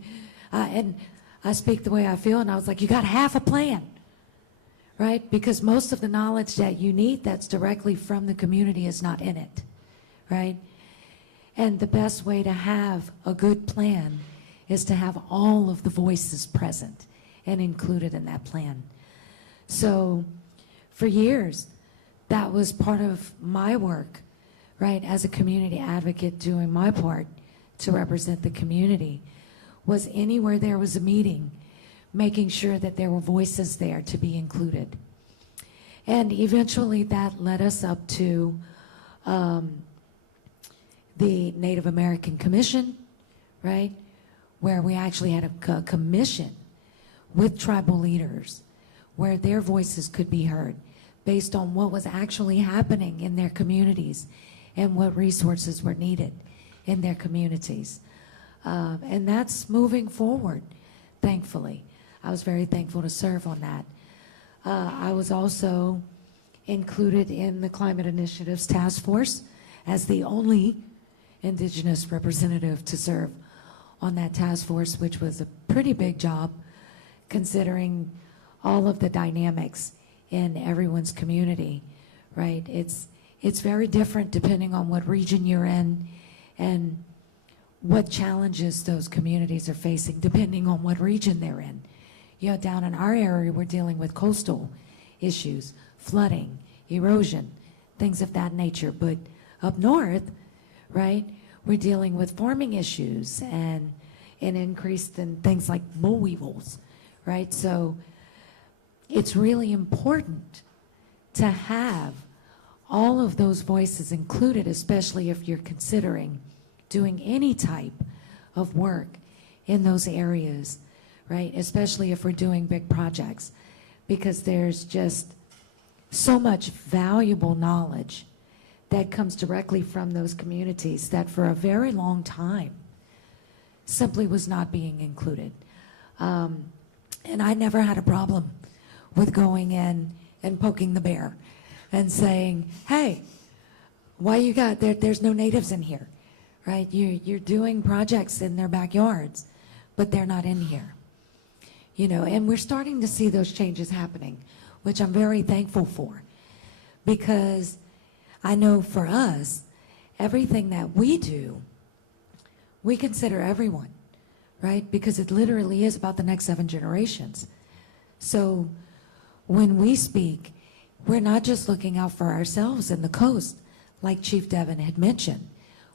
and I speak the way I feel, and I was like, you got half a plan, right? Because most of the knowledge that you need that's directly from the community is not in it, right? And the best way to have a good plan is to have all of the voices present and included in that plan. So for years, that was part of my work, right, as a community advocate, doing my part to represent the community, was anywhere there was a meeting, making sure that there were voices there to be included. And eventually that led us up to the Native American Commission, right, where we actually had a commission with tribal leaders where their voices could be heard based on what was actually happening in their communities and what resources were needed in their communities. And that's moving forward, thankfully. I was very thankful to serve on that. I was also included in the Climate Initiatives Task Force as the only Indigenous representative to serve on that task force, which was a pretty big job considering all of the dynamics in everyone's community, right? It's very different depending on what region you're in and what challenges those communities are facing depending on what region they're in. You know, down in our area, we're dealing with coastal issues, flooding, erosion, things of that nature. But up north, right, we're dealing with farming issues and an increase in things like boll weevils, right? So it's really important to have all of those voices included, especially if you're considering doing any type of work in those areas, right? Especially if we're doing big projects, because there's just so much valuable knowledge that comes directly from those communities that for a very long time simply was not being included. And I never had a problem with going in and poking the bear and saying, hey, why you got, there's no natives in here, right? You're doing projects in their backyards, but they're not in here. You know, and we're starting to see those changes happening, which I'm very thankful for, because I know for us, everything that we do, we consider everyone, right? Because it literally is about the next 7 generations. So when we speak, we're not just looking out for ourselves and the coast, like Chief Devon had mentioned.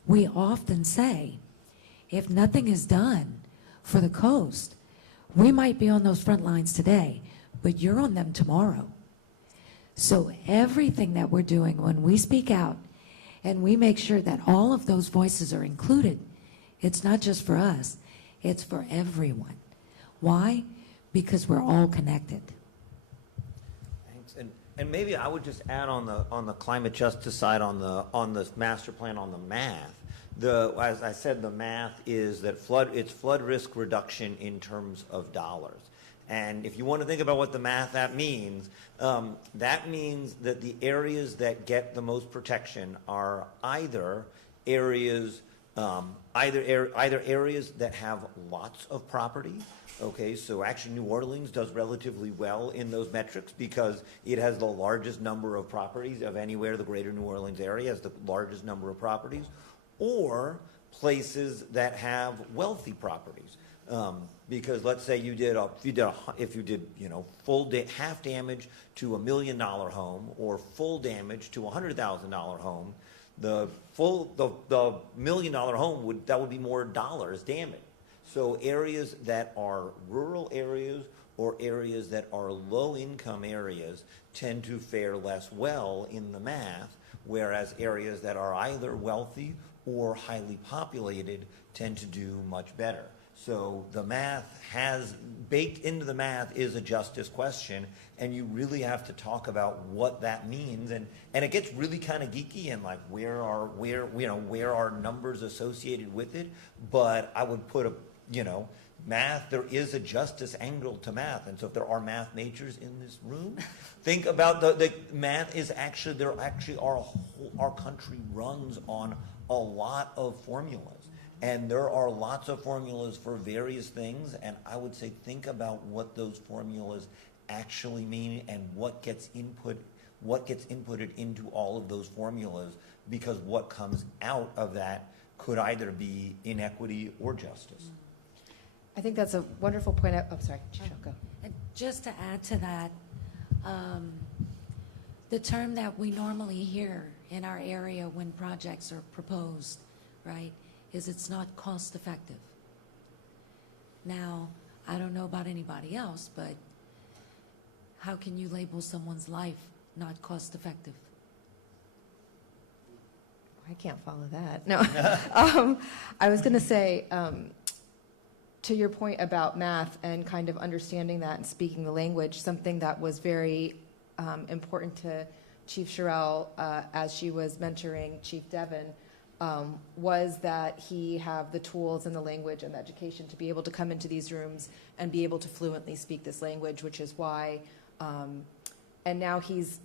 We often say, if nothing is done for the coast, we might be on those front lines today, but you're on them tomorrow. So everything that we're doing when we speak out and we make sure that all of those voices are included, it's not just for us, it's for everyone. Why? Because we're all connected. Thanks. And maybe I would just add on the climate justice side, on the master plan, on the math. As I said, the math is that it's flood risk reduction in terms of dollars. And if you want to think about what the math that means that the areas that get the most protection are either areas areas that have lots of property, Okay, so actually New Orleans does relatively well in those metrics because it has the largest number of properties of anywhere. The greater New Orleans area has the largest number of properties, or places that have wealthy properties. Because let's say you did half damage to $1 million home or full damage to $100,000 home, the $1 million home would be more dollars damaged. So areas that are rural areas or areas that are low-income areas tend to fare less well in the math, whereas areas that are either wealthy or highly populated tend to do much better. So the math has, baked into the math is a justice question, and you really have to talk about what that means. And it gets really kind of geeky and like where are numbers associated with it. But I would put math, there is a justice angle to math. And so if there are math majors in this room, think about the math is actually, our country runs on a lot of formulas. And there are lots of formulas for various things, and I would say think about what those formulas actually mean and what gets inputted into all of those formulas, because what comes out of that could either be inequity or justice. I think that's a wonderful point. Oh, sorry, Shirell, go. And just to add to that, the term that we normally hear in our area when projects are proposed, right, is it's not cost effective. Now, I don't know about anybody else, but how can you label someone's life not cost effective? I can't follow that. No. I was going to say, to your point about math and kind of understanding that and speaking the language, something that was very important to Chief Shirell as she was mentoring Chief Devon was that he have the tools and the language and the education to be able to come into these rooms and be able to fluently speak this language, which is why, and now he's,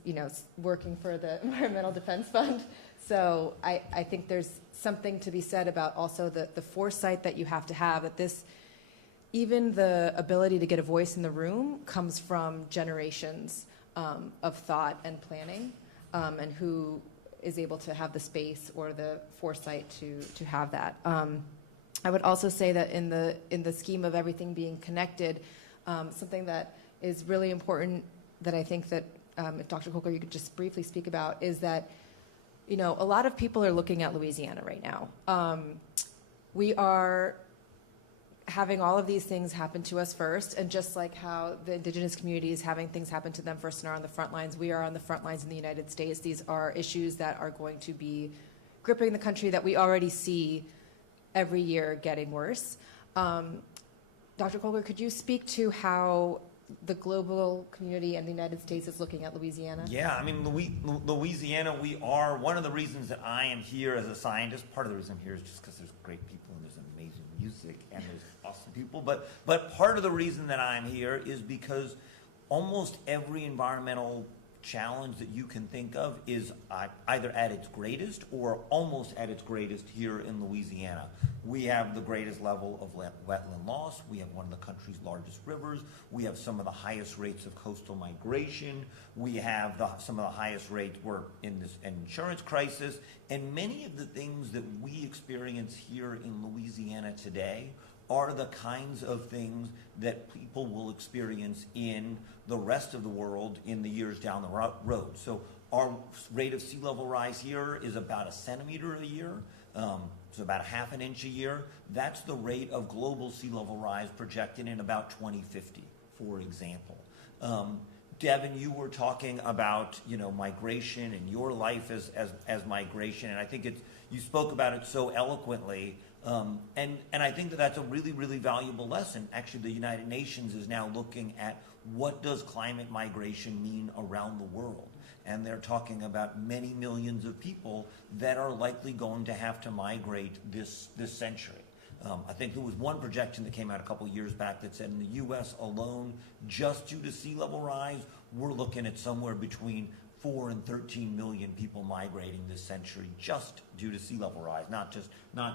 working for the Environmental Defense Fund. So I think there's something to be said about also the foresight that you have to have at this, even the ability to get a voice in the room comes from generations of thought and planning, and who is able to have the space or the foresight to have that. I would also say that in the scheme of everything being connected, something that is really important that I think that if Dr. Kolker, you could just briefly speak about is that, a lot of people are looking at Louisiana right now. We are having all of these things happen to us first, and just like how the Indigenous community is having things happen to them first and are on the front lines, we are on the front lines in the United States. These are issues that are going to be gripping the country that we already see every year getting worse. Dr. Kolker, could you speak to how the global community and the United States is looking at Louisiana? Yeah, I mean, Louisiana, we are, one of the reasons that I am here as a scientist, part of the reason I'm here is just because there's great people and there's amazing music and there's awesome people, but part of the reason that I'm here is because almost every environmental challenge that you can think of is either at its greatest or almost at its greatest here in Louisiana. We have the greatest level of wetland loss. We have one of the country's largest rivers. We have some of the highest rates of coastal migration. We have some of the highest rates. We're in this insurance crisis. And many of the things that we experience here in Louisiana today are the kinds of things that people will experience in the rest of the world in the years down the road. So our rate of sea level rise here is about 1 centimeter a year, so about 1/2 inch a year. That's the rate of global sea level rise projected in about 2050, for example. Devon, you were talking about migration and your life as migration, and I think you spoke about it so eloquently. And I think that that's a really, really valuable lesson. Actually, the United Nations is now looking at what does climate migration mean around the world. And they're talking about many millions of people that are likely going to have to migrate this century. I think there was one projection that came out a couple years back that said in the U.S. alone, just due to sea level rise, we're looking at somewhere between 4 and 13 million people migrating this century just due to sea level rise, not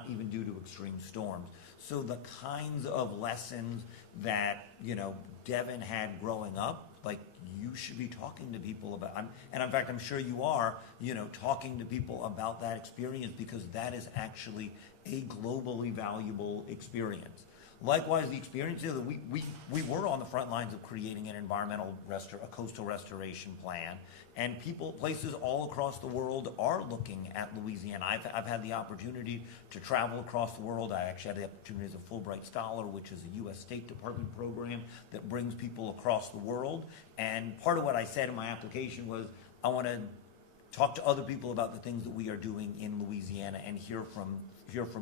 even due to extreme storms. So the kinds of lessons that, you know, Devon had growing up, like, you should be talking to people about, and in fact, I'm sure you are, you know, talking to people about that experience, because that is actually a globally valuable experience. Likewise, the experience is that we were on the front lines of creating an a coastal restoration plan, and places all across the world are looking at Louisiana. I've had the opportunity to travel across the world. I actually had the opportunity as a Fulbright Scholar, which is a U.S. State Department program that brings people across the world. And part of what I said in my application was, I want to talk to other people about the things that we are doing in Louisiana and hear from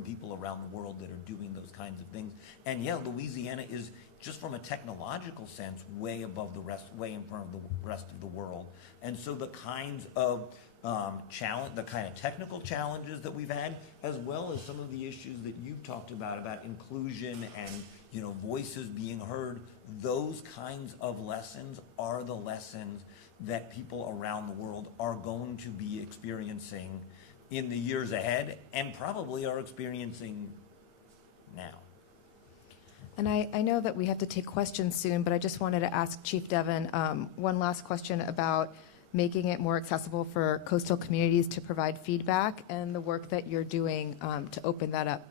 people around the world that are doing those kinds of things. And yeah, Louisiana is, just from a technological sense, way above the rest, way in front of the rest of the world. And so the kinds of the kind of technical challenges that we've had, as well as some of the issues that you've talked about inclusion and, you know, voices being heard, those kinds of lessons are the lessons that people around the world are going to be experiencing in the years ahead, and probably are experiencing now. And I know that we have to take questions soon, but I just wanted to ask Chief Devon one last question about making it more accessible for coastal communities to provide feedback, and the work that you're doing to open that up.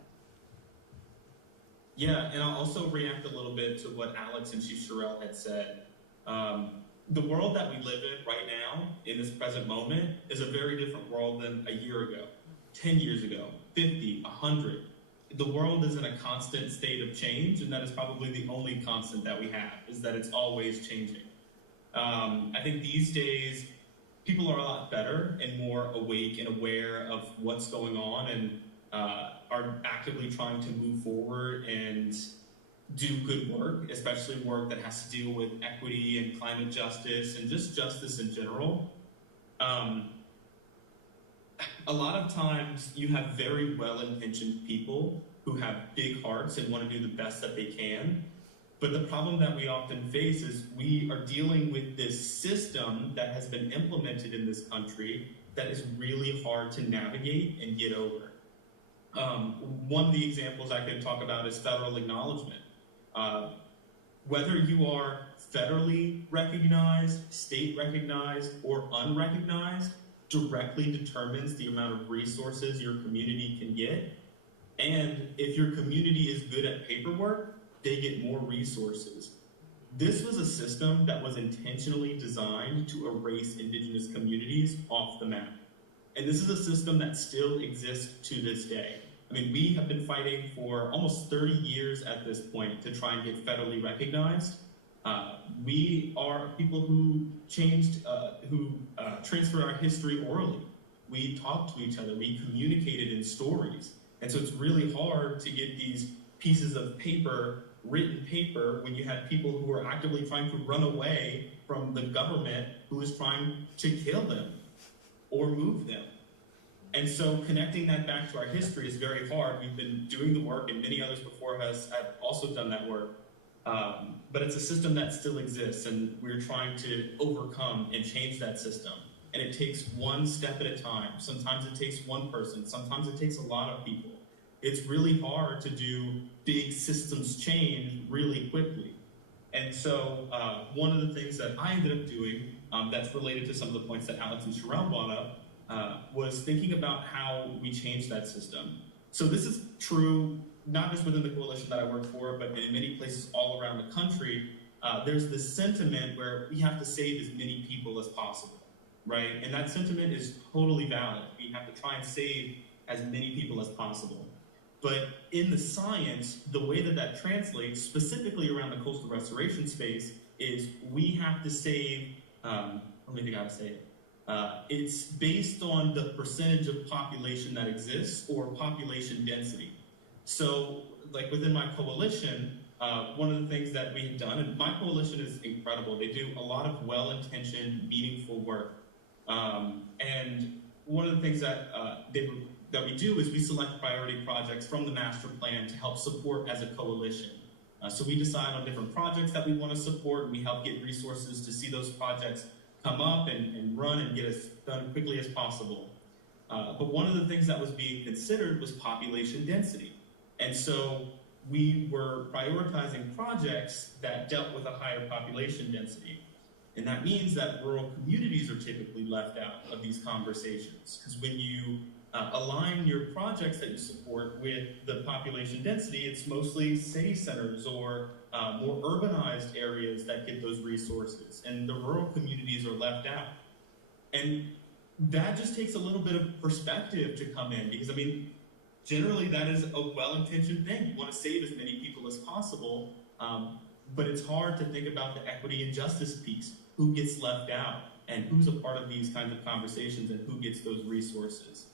Yeah, and I'll also react a little bit to what Alex and Chief Shirell had said. The world that we live in right now, in this present moment, is a very different world than a year ago, 10 years ago, 50, 100. The world is in a constant state of change, and that is probably the only constant that we have, is that it's always changing. I think these days, people are a lot better and more awake and aware of what's going on, and are actively trying to move forward and do good work, especially work that has to deal with equity and climate justice and just justice in general. A lot of times you have very well-intentioned people who have big hearts and want to do the best that they can. But the problem that we often face is we are dealing with this system that has been implemented in this country that is really hard to navigate and get over. One of the examples I could talk about is federal acknowledgement. Whether you are federally recognized, state recognized, or unrecognized directly determines the amount of resources your community can get. And if your community is good at paperwork, they get more resources. This was a system that was intentionally designed to erase Indigenous communities off the map. And this is a system that still exists to this day. I mean, we have been fighting for almost 30 years at this point to try and get federally recognized. We are people who transfer our history orally. We talk to each other, we communicated in stories. And so it's really hard to get these pieces of paper, written paper, when you had people who were actively trying to run away from the government who was trying to kill them or move them. And so connecting that back to our history is very hard. We've been doing the work, and many others before us have also done that work. But it's a system that still exists, and we're trying to overcome and change that system. And it takes one step at a time. Sometimes it takes one person. Sometimes it takes a lot of people. It's really hard to do big systems change really quickly. And so one of the things that I ended up doing that's related to some of the points that Alex and Shirell brought up was thinking about how we change that system. So this is true not just within the coalition that I work for, but in many places all around the country. There's this sentiment where we have to save as many people as possible, right? And that sentiment is totally valid. We have to try and save as many people as possible. But in the science, the way that that translates, specifically around the coastal restoration space, is we have to save, let me think how to say it. It's based on the percentage of population that exists or population density. So, like within my coalition, one of the things that we have done, and my coalition is incredible. They do a lot of well-intentioned, meaningful work. And one of the things that we do is we select priority projects from the master plan to help support as a coalition. So we decide on different projects that we want to support, and we help get resources to see those projects come up and run and get us done quickly as possible. But one of the things that was being considered was population density. And so we were prioritizing projects that dealt with a higher population density. And that means that rural communities are typically left out of these conversations. Because when you align your projects that you support with the population density, it's mostly city centers or more urbanized areas that get those resources. And the rural communities are left out. And that just takes a little bit of perspective to come in. Because, I mean, generally that is a well-intentioned thing. You want to save as many people as possible. But it's hard to think about the equity and justice piece. Who gets left out and who's a part of these kinds of conversations and who gets those resources.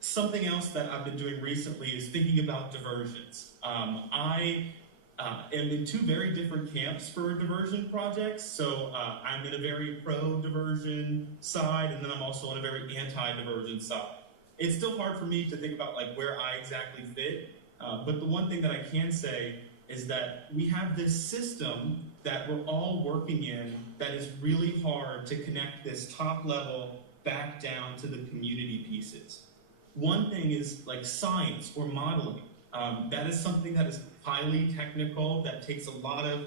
Something else that I've been doing recently is thinking about diversions. I am in two very different camps for diversion projects. So I'm in a very pro-diversion side, and then I'm also on a very anti-diversion side. It's still hard for me to think about like where I exactly fit, but the one thing that I can say is that we have this system that we're all working in that is really hard to connect this top level back down to the community pieces. One thing is like science or modeling. That is something that is highly technical, that takes a lot of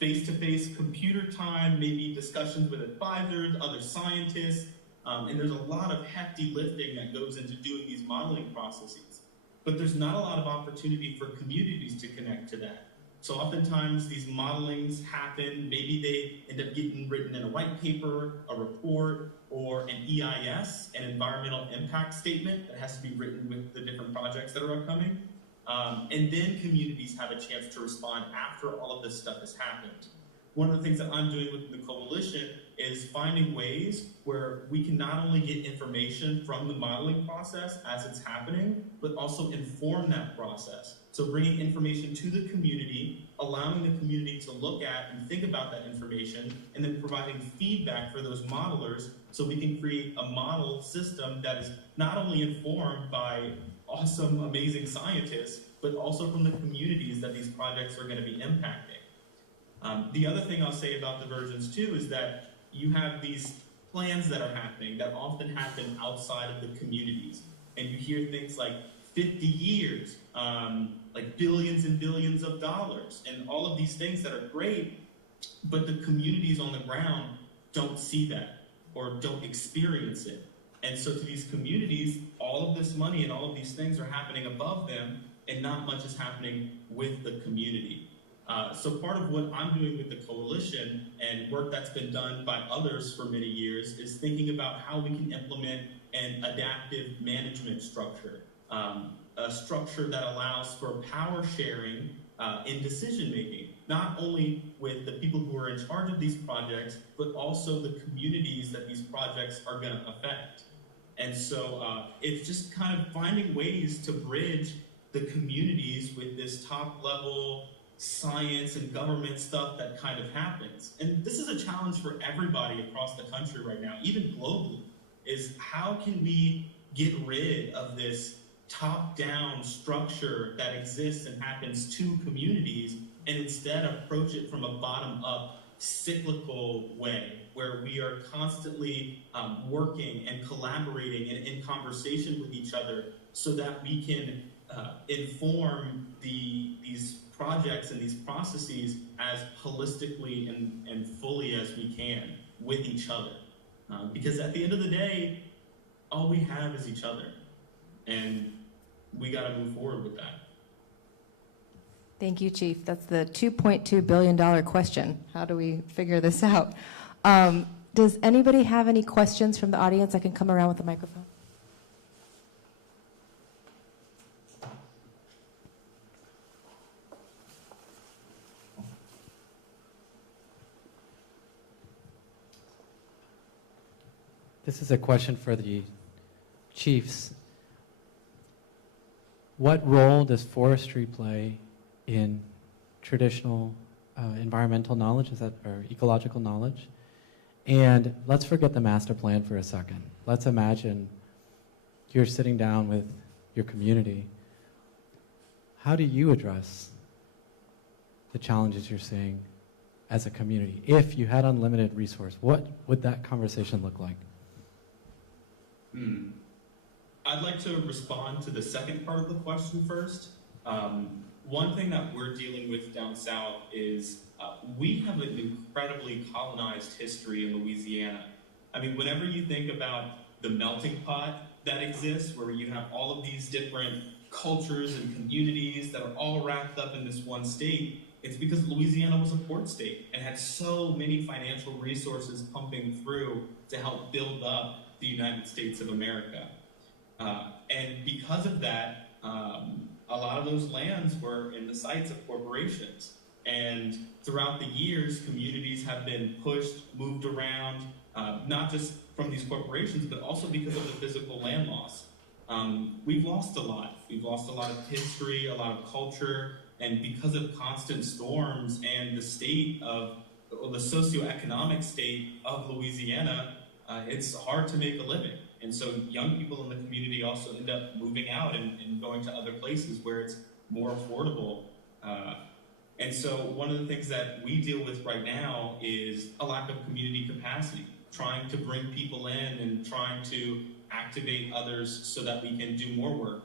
face-to-face computer time, maybe discussions with advisors, other scientists, and there's a lot of hefty lifting that goes into doing these modeling processes. But there's not a lot of opportunity for communities to connect to that. So oftentimes these modelings happen, maybe they end up getting written in a white paper, a report, or an EIS, an environmental impact statement that has to be written with the different projects that are upcoming. And then communities have a chance to respond after all of this stuff has happened. One of the things that I'm doing with the coalition is finding ways where we can not only get information from the modeling process as it's happening, but also inform that process. So bringing information to the community, allowing the community to look at and think about that information, and then providing feedback for those modelers so we can create a model system that is not only informed by awesome, amazing scientists, but also from the communities that these projects are going to be impacting. The other thing I'll say about divergence too is that you have these plans that are happening that often happen outside of the communities. And you hear things like 50 years, like billions and billions of dollars, and all of these things that are great, but the communities on the ground don't see that or don't experience it. And so to these communities, all of this money and all of these things are happening above them, and not much is happening with the community. So part of what I'm doing with the coalition and work that's been done by others for many years is thinking about how we can implement an adaptive management structure, a structure that allows for power sharing in decision making, not only with the people who are in charge of these projects, but also the communities that these projects are going to affect. And so it's just kind of finding ways to bridge the communities with this top level science and government stuff that kind of happens. And this is a challenge for everybody across the country right now, even globally, is how can we get rid of this top-down structure that exists and happens to communities and instead approach it from a bottom-up cyclical way where we are constantly working and collaborating and in conversation with each other so that we can inform these projects and these processes as holistically and fully as we can with each other. Because at the end of the day, all we have is each other. And we got to move forward with that. Thank you, Chief. That's the $2.2 billion question. How do we figure this out? Does anybody have any questions from the audience? I can come around with the microphone. This is a question for the chiefs. What role does forestry play in traditional environmental knowledge, or ecological knowledge? And let's forget the master plan for a second. Let's imagine you're sitting down with your community. How do you address the challenges you're seeing as a community? If you had unlimited resource, what would that conversation look like? I'd like to respond to the second part of the question first. One thing that we're dealing with down south is we have an incredibly colonized history in Louisiana. I mean, whenever you think about the melting pot that exists, where you have all of these different cultures and communities that are all wrapped up in this one state, it's because Louisiana was a port state and had so many financial resources pumping through to help build up the United States of America. And because of that, a lot of those lands were in the sites of corporations. And throughout the years, communities have been pushed, moved around, not just from these corporations, but also because of the physical land loss. We've lost a lot. We've lost a lot of history, a lot of culture, and because of constant storms and the state of, or the socioeconomic state of Louisiana, it's hard to make a living. And so young people in the community also end up moving out and going to other places where it's more affordable. And so one of the things that we deal with right now is a lack of community capacity, trying to bring people in and trying to activate others so that we can do more work.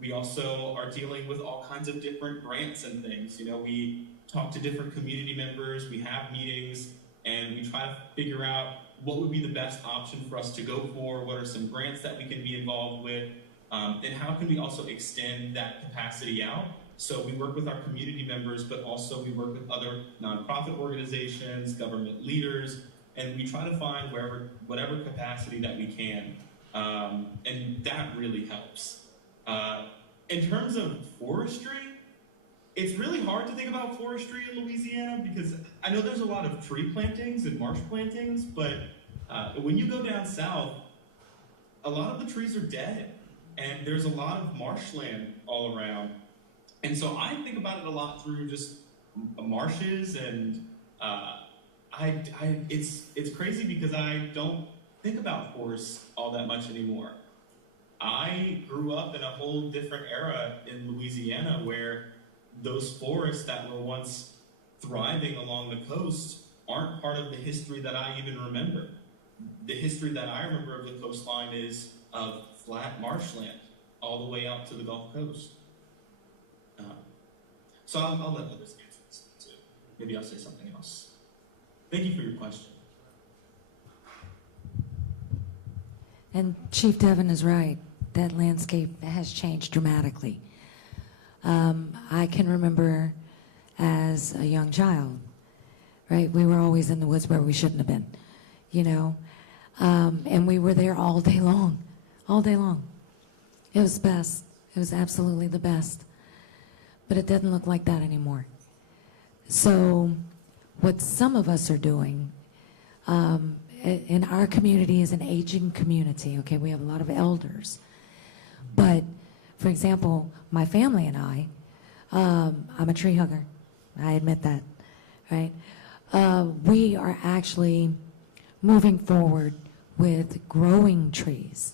We also are dealing with all kinds of different grants and things. You know, we talk to different community members, we have meetings, and we try to figure out what would be the best option for us to go for, what are some grants that we can be involved with, and how can we also extend that capacity out. So we work with our community members, but also we work with other nonprofit organizations, government leaders, and we try to find whatever capacity that we can. And that really helps. In terms of forestry, it's really hard to think about forestry in Louisiana because I know there's a lot of tree plantings and marsh plantings, but when you go down south, a lot of the trees are dead and there's a lot of marshland all around. And so I think about it a lot through just marshes, and it's crazy because I don't think about forests all that much anymore. I grew up in a whole different era in Louisiana where those forests that were once thriving along the coast aren't part of the history that I even remember. The history that I remember of the coastline is of flat marshland all the way out to the Gulf Coast. So I'll let others answer this too. Maybe I'll say something else. Thank you for your question. And Chief Devon is right. That landscape has changed dramatically. I can remember as a young child, right? We were always in the woods where we shouldn't have been, you know? And we were there all day long, all day long. It was the best. It was absolutely the best. But it doesn't look like that anymore. So what some of us are doing, in our community is an aging community, okay? We have a lot of elders. But, for example, my family and I'm a tree hugger. I admit that, right? We are actually moving forward with growing trees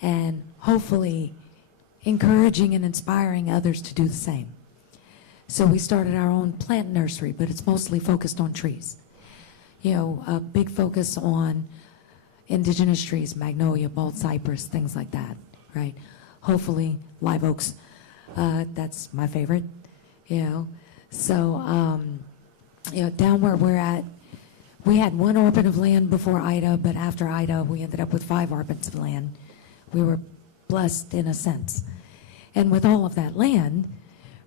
and hopefully encouraging and inspiring others to do the same. So we started our own plant nursery, but it's mostly focused on trees. You know, a big focus on indigenous trees, magnolia, bald cypress, things like that, right? Hopefully live oaks, that's my favorite, you know. So, you know, down where we're at, we had 1 arpent of land before Ida, but after Ida, we ended up with 5 arpents of land. We were blessed in a sense. And with all of that land,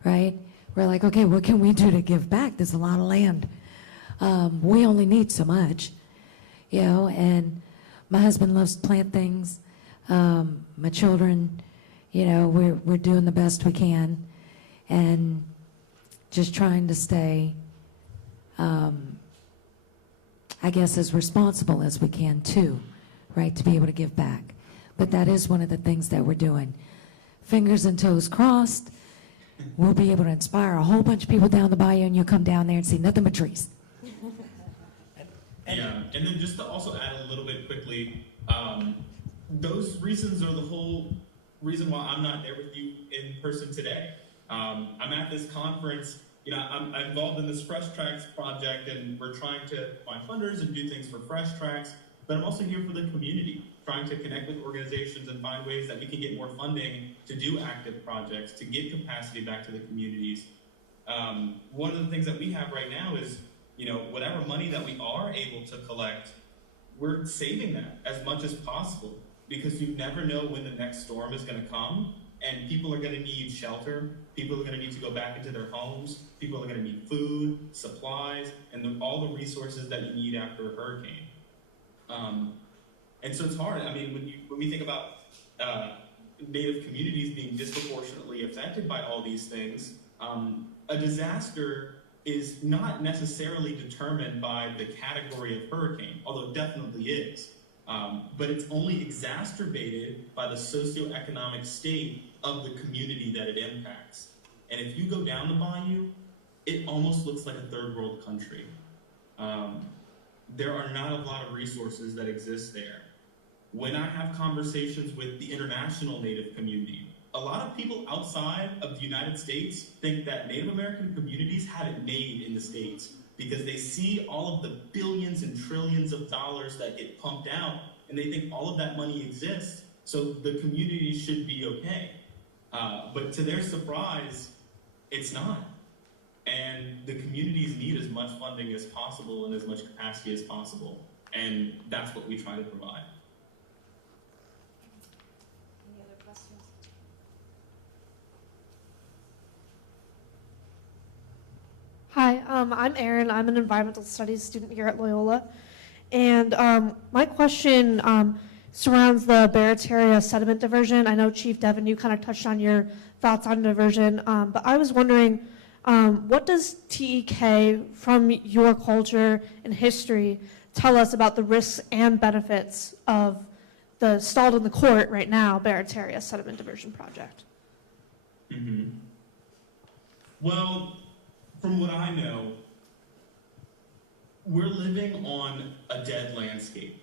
right, we're like, okay, what can we do to give back? There's a lot of land. We only need so much, you know, and my husband loves to plant things. My children, you know, we're doing the best we can and just trying to stay, I guess, as responsible as we can too, right, to be able to give back. But that is one of the things that we're doing. Fingers and toes crossed, we'll be able to inspire a whole bunch of people down the bayou, and you'll come down there and see nothing but trees. Yeah, and then just to also add a little bit quickly, those reasons are the whole reason why I'm not there with you in person today. I'm at this conference I'm involved in this Fresh Tracks project, and we're trying to find funders and do things for Fresh Tracks, but I'm also here for the community, trying to connect with organizations and find ways that we can get more funding to do active projects, to get capacity back to the communities. One of the things that we have right now is, whatever money that we are able to collect, we're saving that as much as possible, because you never know when the next storm is going to come, and people are going to need shelter, people are going to need to go back into their homes, people are going to need food, supplies, and all the resources that you need after a hurricane. And so it's hard. I mean, when we think about Native communities being disproportionately affected by all these things, a disaster is not necessarily determined by the category of hurricane, although it definitely is. But it's only exacerbated by the socioeconomic state of the community that it impacts. And if you go down the bayou, it almost looks like a third world country. There are not a lot of resources that exist there. When I have conversations with the international Native community, a lot of people outside of the United States think that Native American communities have it made in the States because they see all of the billions and trillions of dollars that get pumped out, and they think all of that money exists, so the community should be okay. But to their surprise, it's not. And the communities need as much funding as possible and as much capacity as possible. And that's what we try to provide. Any other questions? Hi, I'm Erin. I'm an environmental studies student here at Loyola. And my question surrounds the Barataria sediment diversion. I know, Chief Devon, you kind of touched on your thoughts on diversion, but I was wondering, what does TEK, from your culture and history, tell us about the risks and benefits of the stalled in the court right now Barataria sediment diversion project? Mm-hmm. Well, from what I know, we're living on a dead landscape.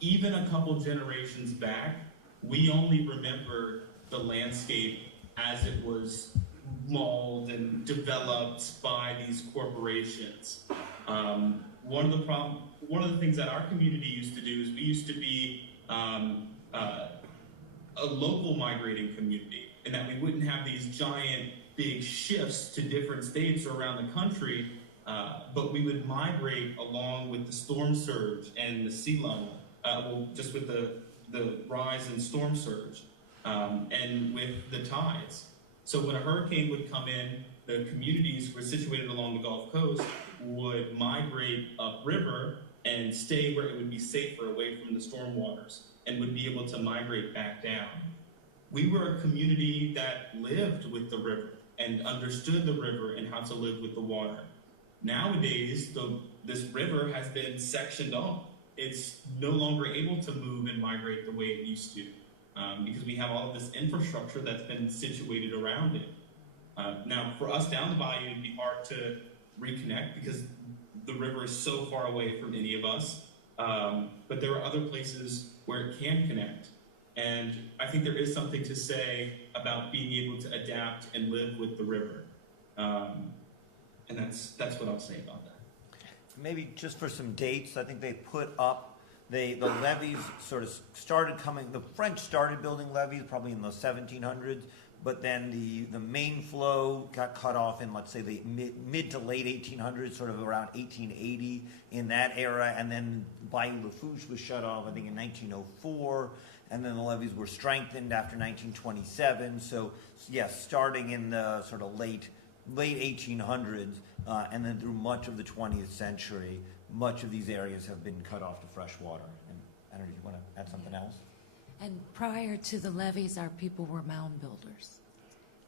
Even a couple generations back, we only remember the landscape as it was mauled and developed by these corporations. One of the things that our community used to do is we used to be a local migrating community, and that we wouldn't have these giant big shifts to different states around the country, but we would migrate along with the storm surge and the sea level, just with the rise in storm surge, and with the tides. So when a hurricane would come in, the communities who were situated along the Gulf Coast would migrate upriver and stay where it would be safer away from the storm waters, and would be able to migrate back down. We were a community that lived with the river and understood the river and how to live with the water. Nowadays, this river has been sectioned off. It's no longer able to move and migrate the way it used to, because we have all of this infrastructure that's been situated around it. Now, for us down the bayou, it'd be hard to reconnect because the river is so far away from any of us. But there are other places where it can connect. And I think there is something to say about being able to adapt and live with the river. And that's what I'll say about that. Maybe just for some dates, I think they put up, the levees sort of started coming, the French started building levees probably in the 1700s, but then the main flow got cut off in, let's say, the mid to late 1800s, sort of around 1880 in that era, and then Bayou Lafourche was shut off, I think, in 1904, and then the levees were strengthened after 1927. So, yes, starting in the sort of late 1800s, and then through much of the 20th century, much of these areas have been cut off to fresh water. And I don't know, you want to add something else? And prior to the levees, our people were mound builders.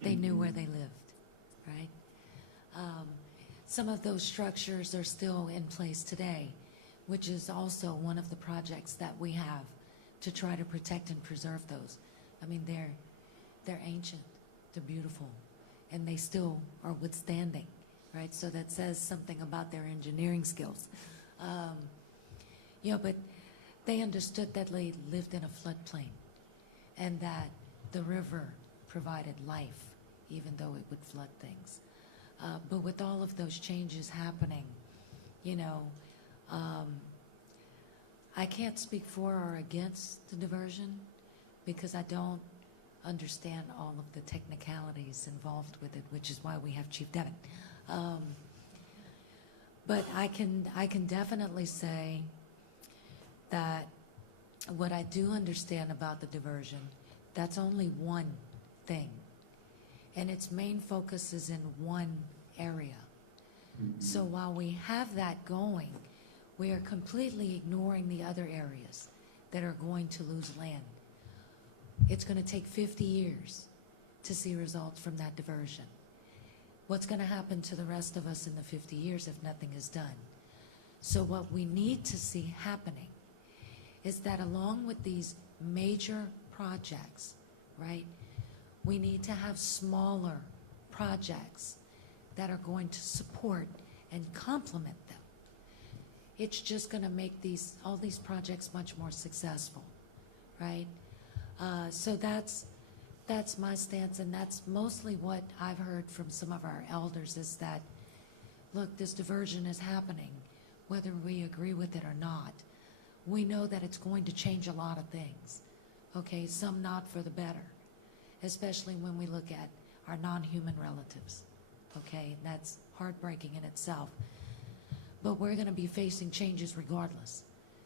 They knew where they lived, right? Some of those structures are still in place today, which is also one of the projects that we have to try to protect and preserve those. I mean, they're ancient, they're beautiful, and they still are withstanding, right? So that says something about their engineering skills. But they understood that they lived in a floodplain and that the river provided life, even though it would flood things. But with all of those changes happening, you know, I can't speak for or against the diversion because I don't understand all of the technicalities involved with it, which is why we have Chief Devon. But I can definitely say that what I do understand about the diversion, that's only one thing. And its main focus is in one area. So while we have that going, we are completely ignoring the other areas that are going to lose land. It's going to take 50 years to see results from that diversion. What's going to happen to the rest of us in the 50 years if nothing is done? So what we need to see happening is that along with these major projects, right, we need to have smaller projects that are going to support and complement them. It's just going to make all these projects much more successful, right? So that's my stance, and that's mostly what I've heard from some of our elders is that, look, this diversion is happening, whether we agree with it or not. We know that it's going to change a lot of things, okay, some not for the better, especially when we look at our non-human relatives, okay, and that's heartbreaking in itself. But we're going to be facing changes regardless,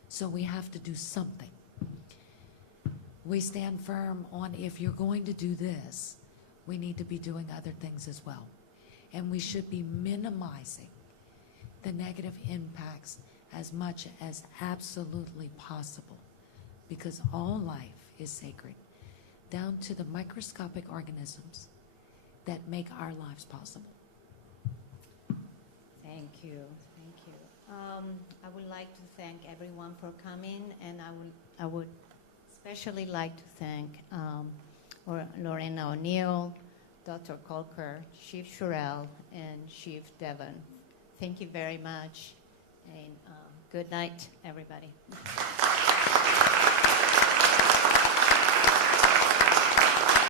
so we have to do something. We stand firm on if you're going to do this, we need to be doing other things as well. And we should be minimizing the negative impacts as much as absolutely possible, because all life is sacred, down to the microscopic organisms that make our lives possible. Thank you. Thank you. I would like to thank everyone for coming, and I would especially like to thank Lorena O'Neil, Dr. Kolker, Chief Shirell, and Chief Devon. Thank you very much, and good night, everybody.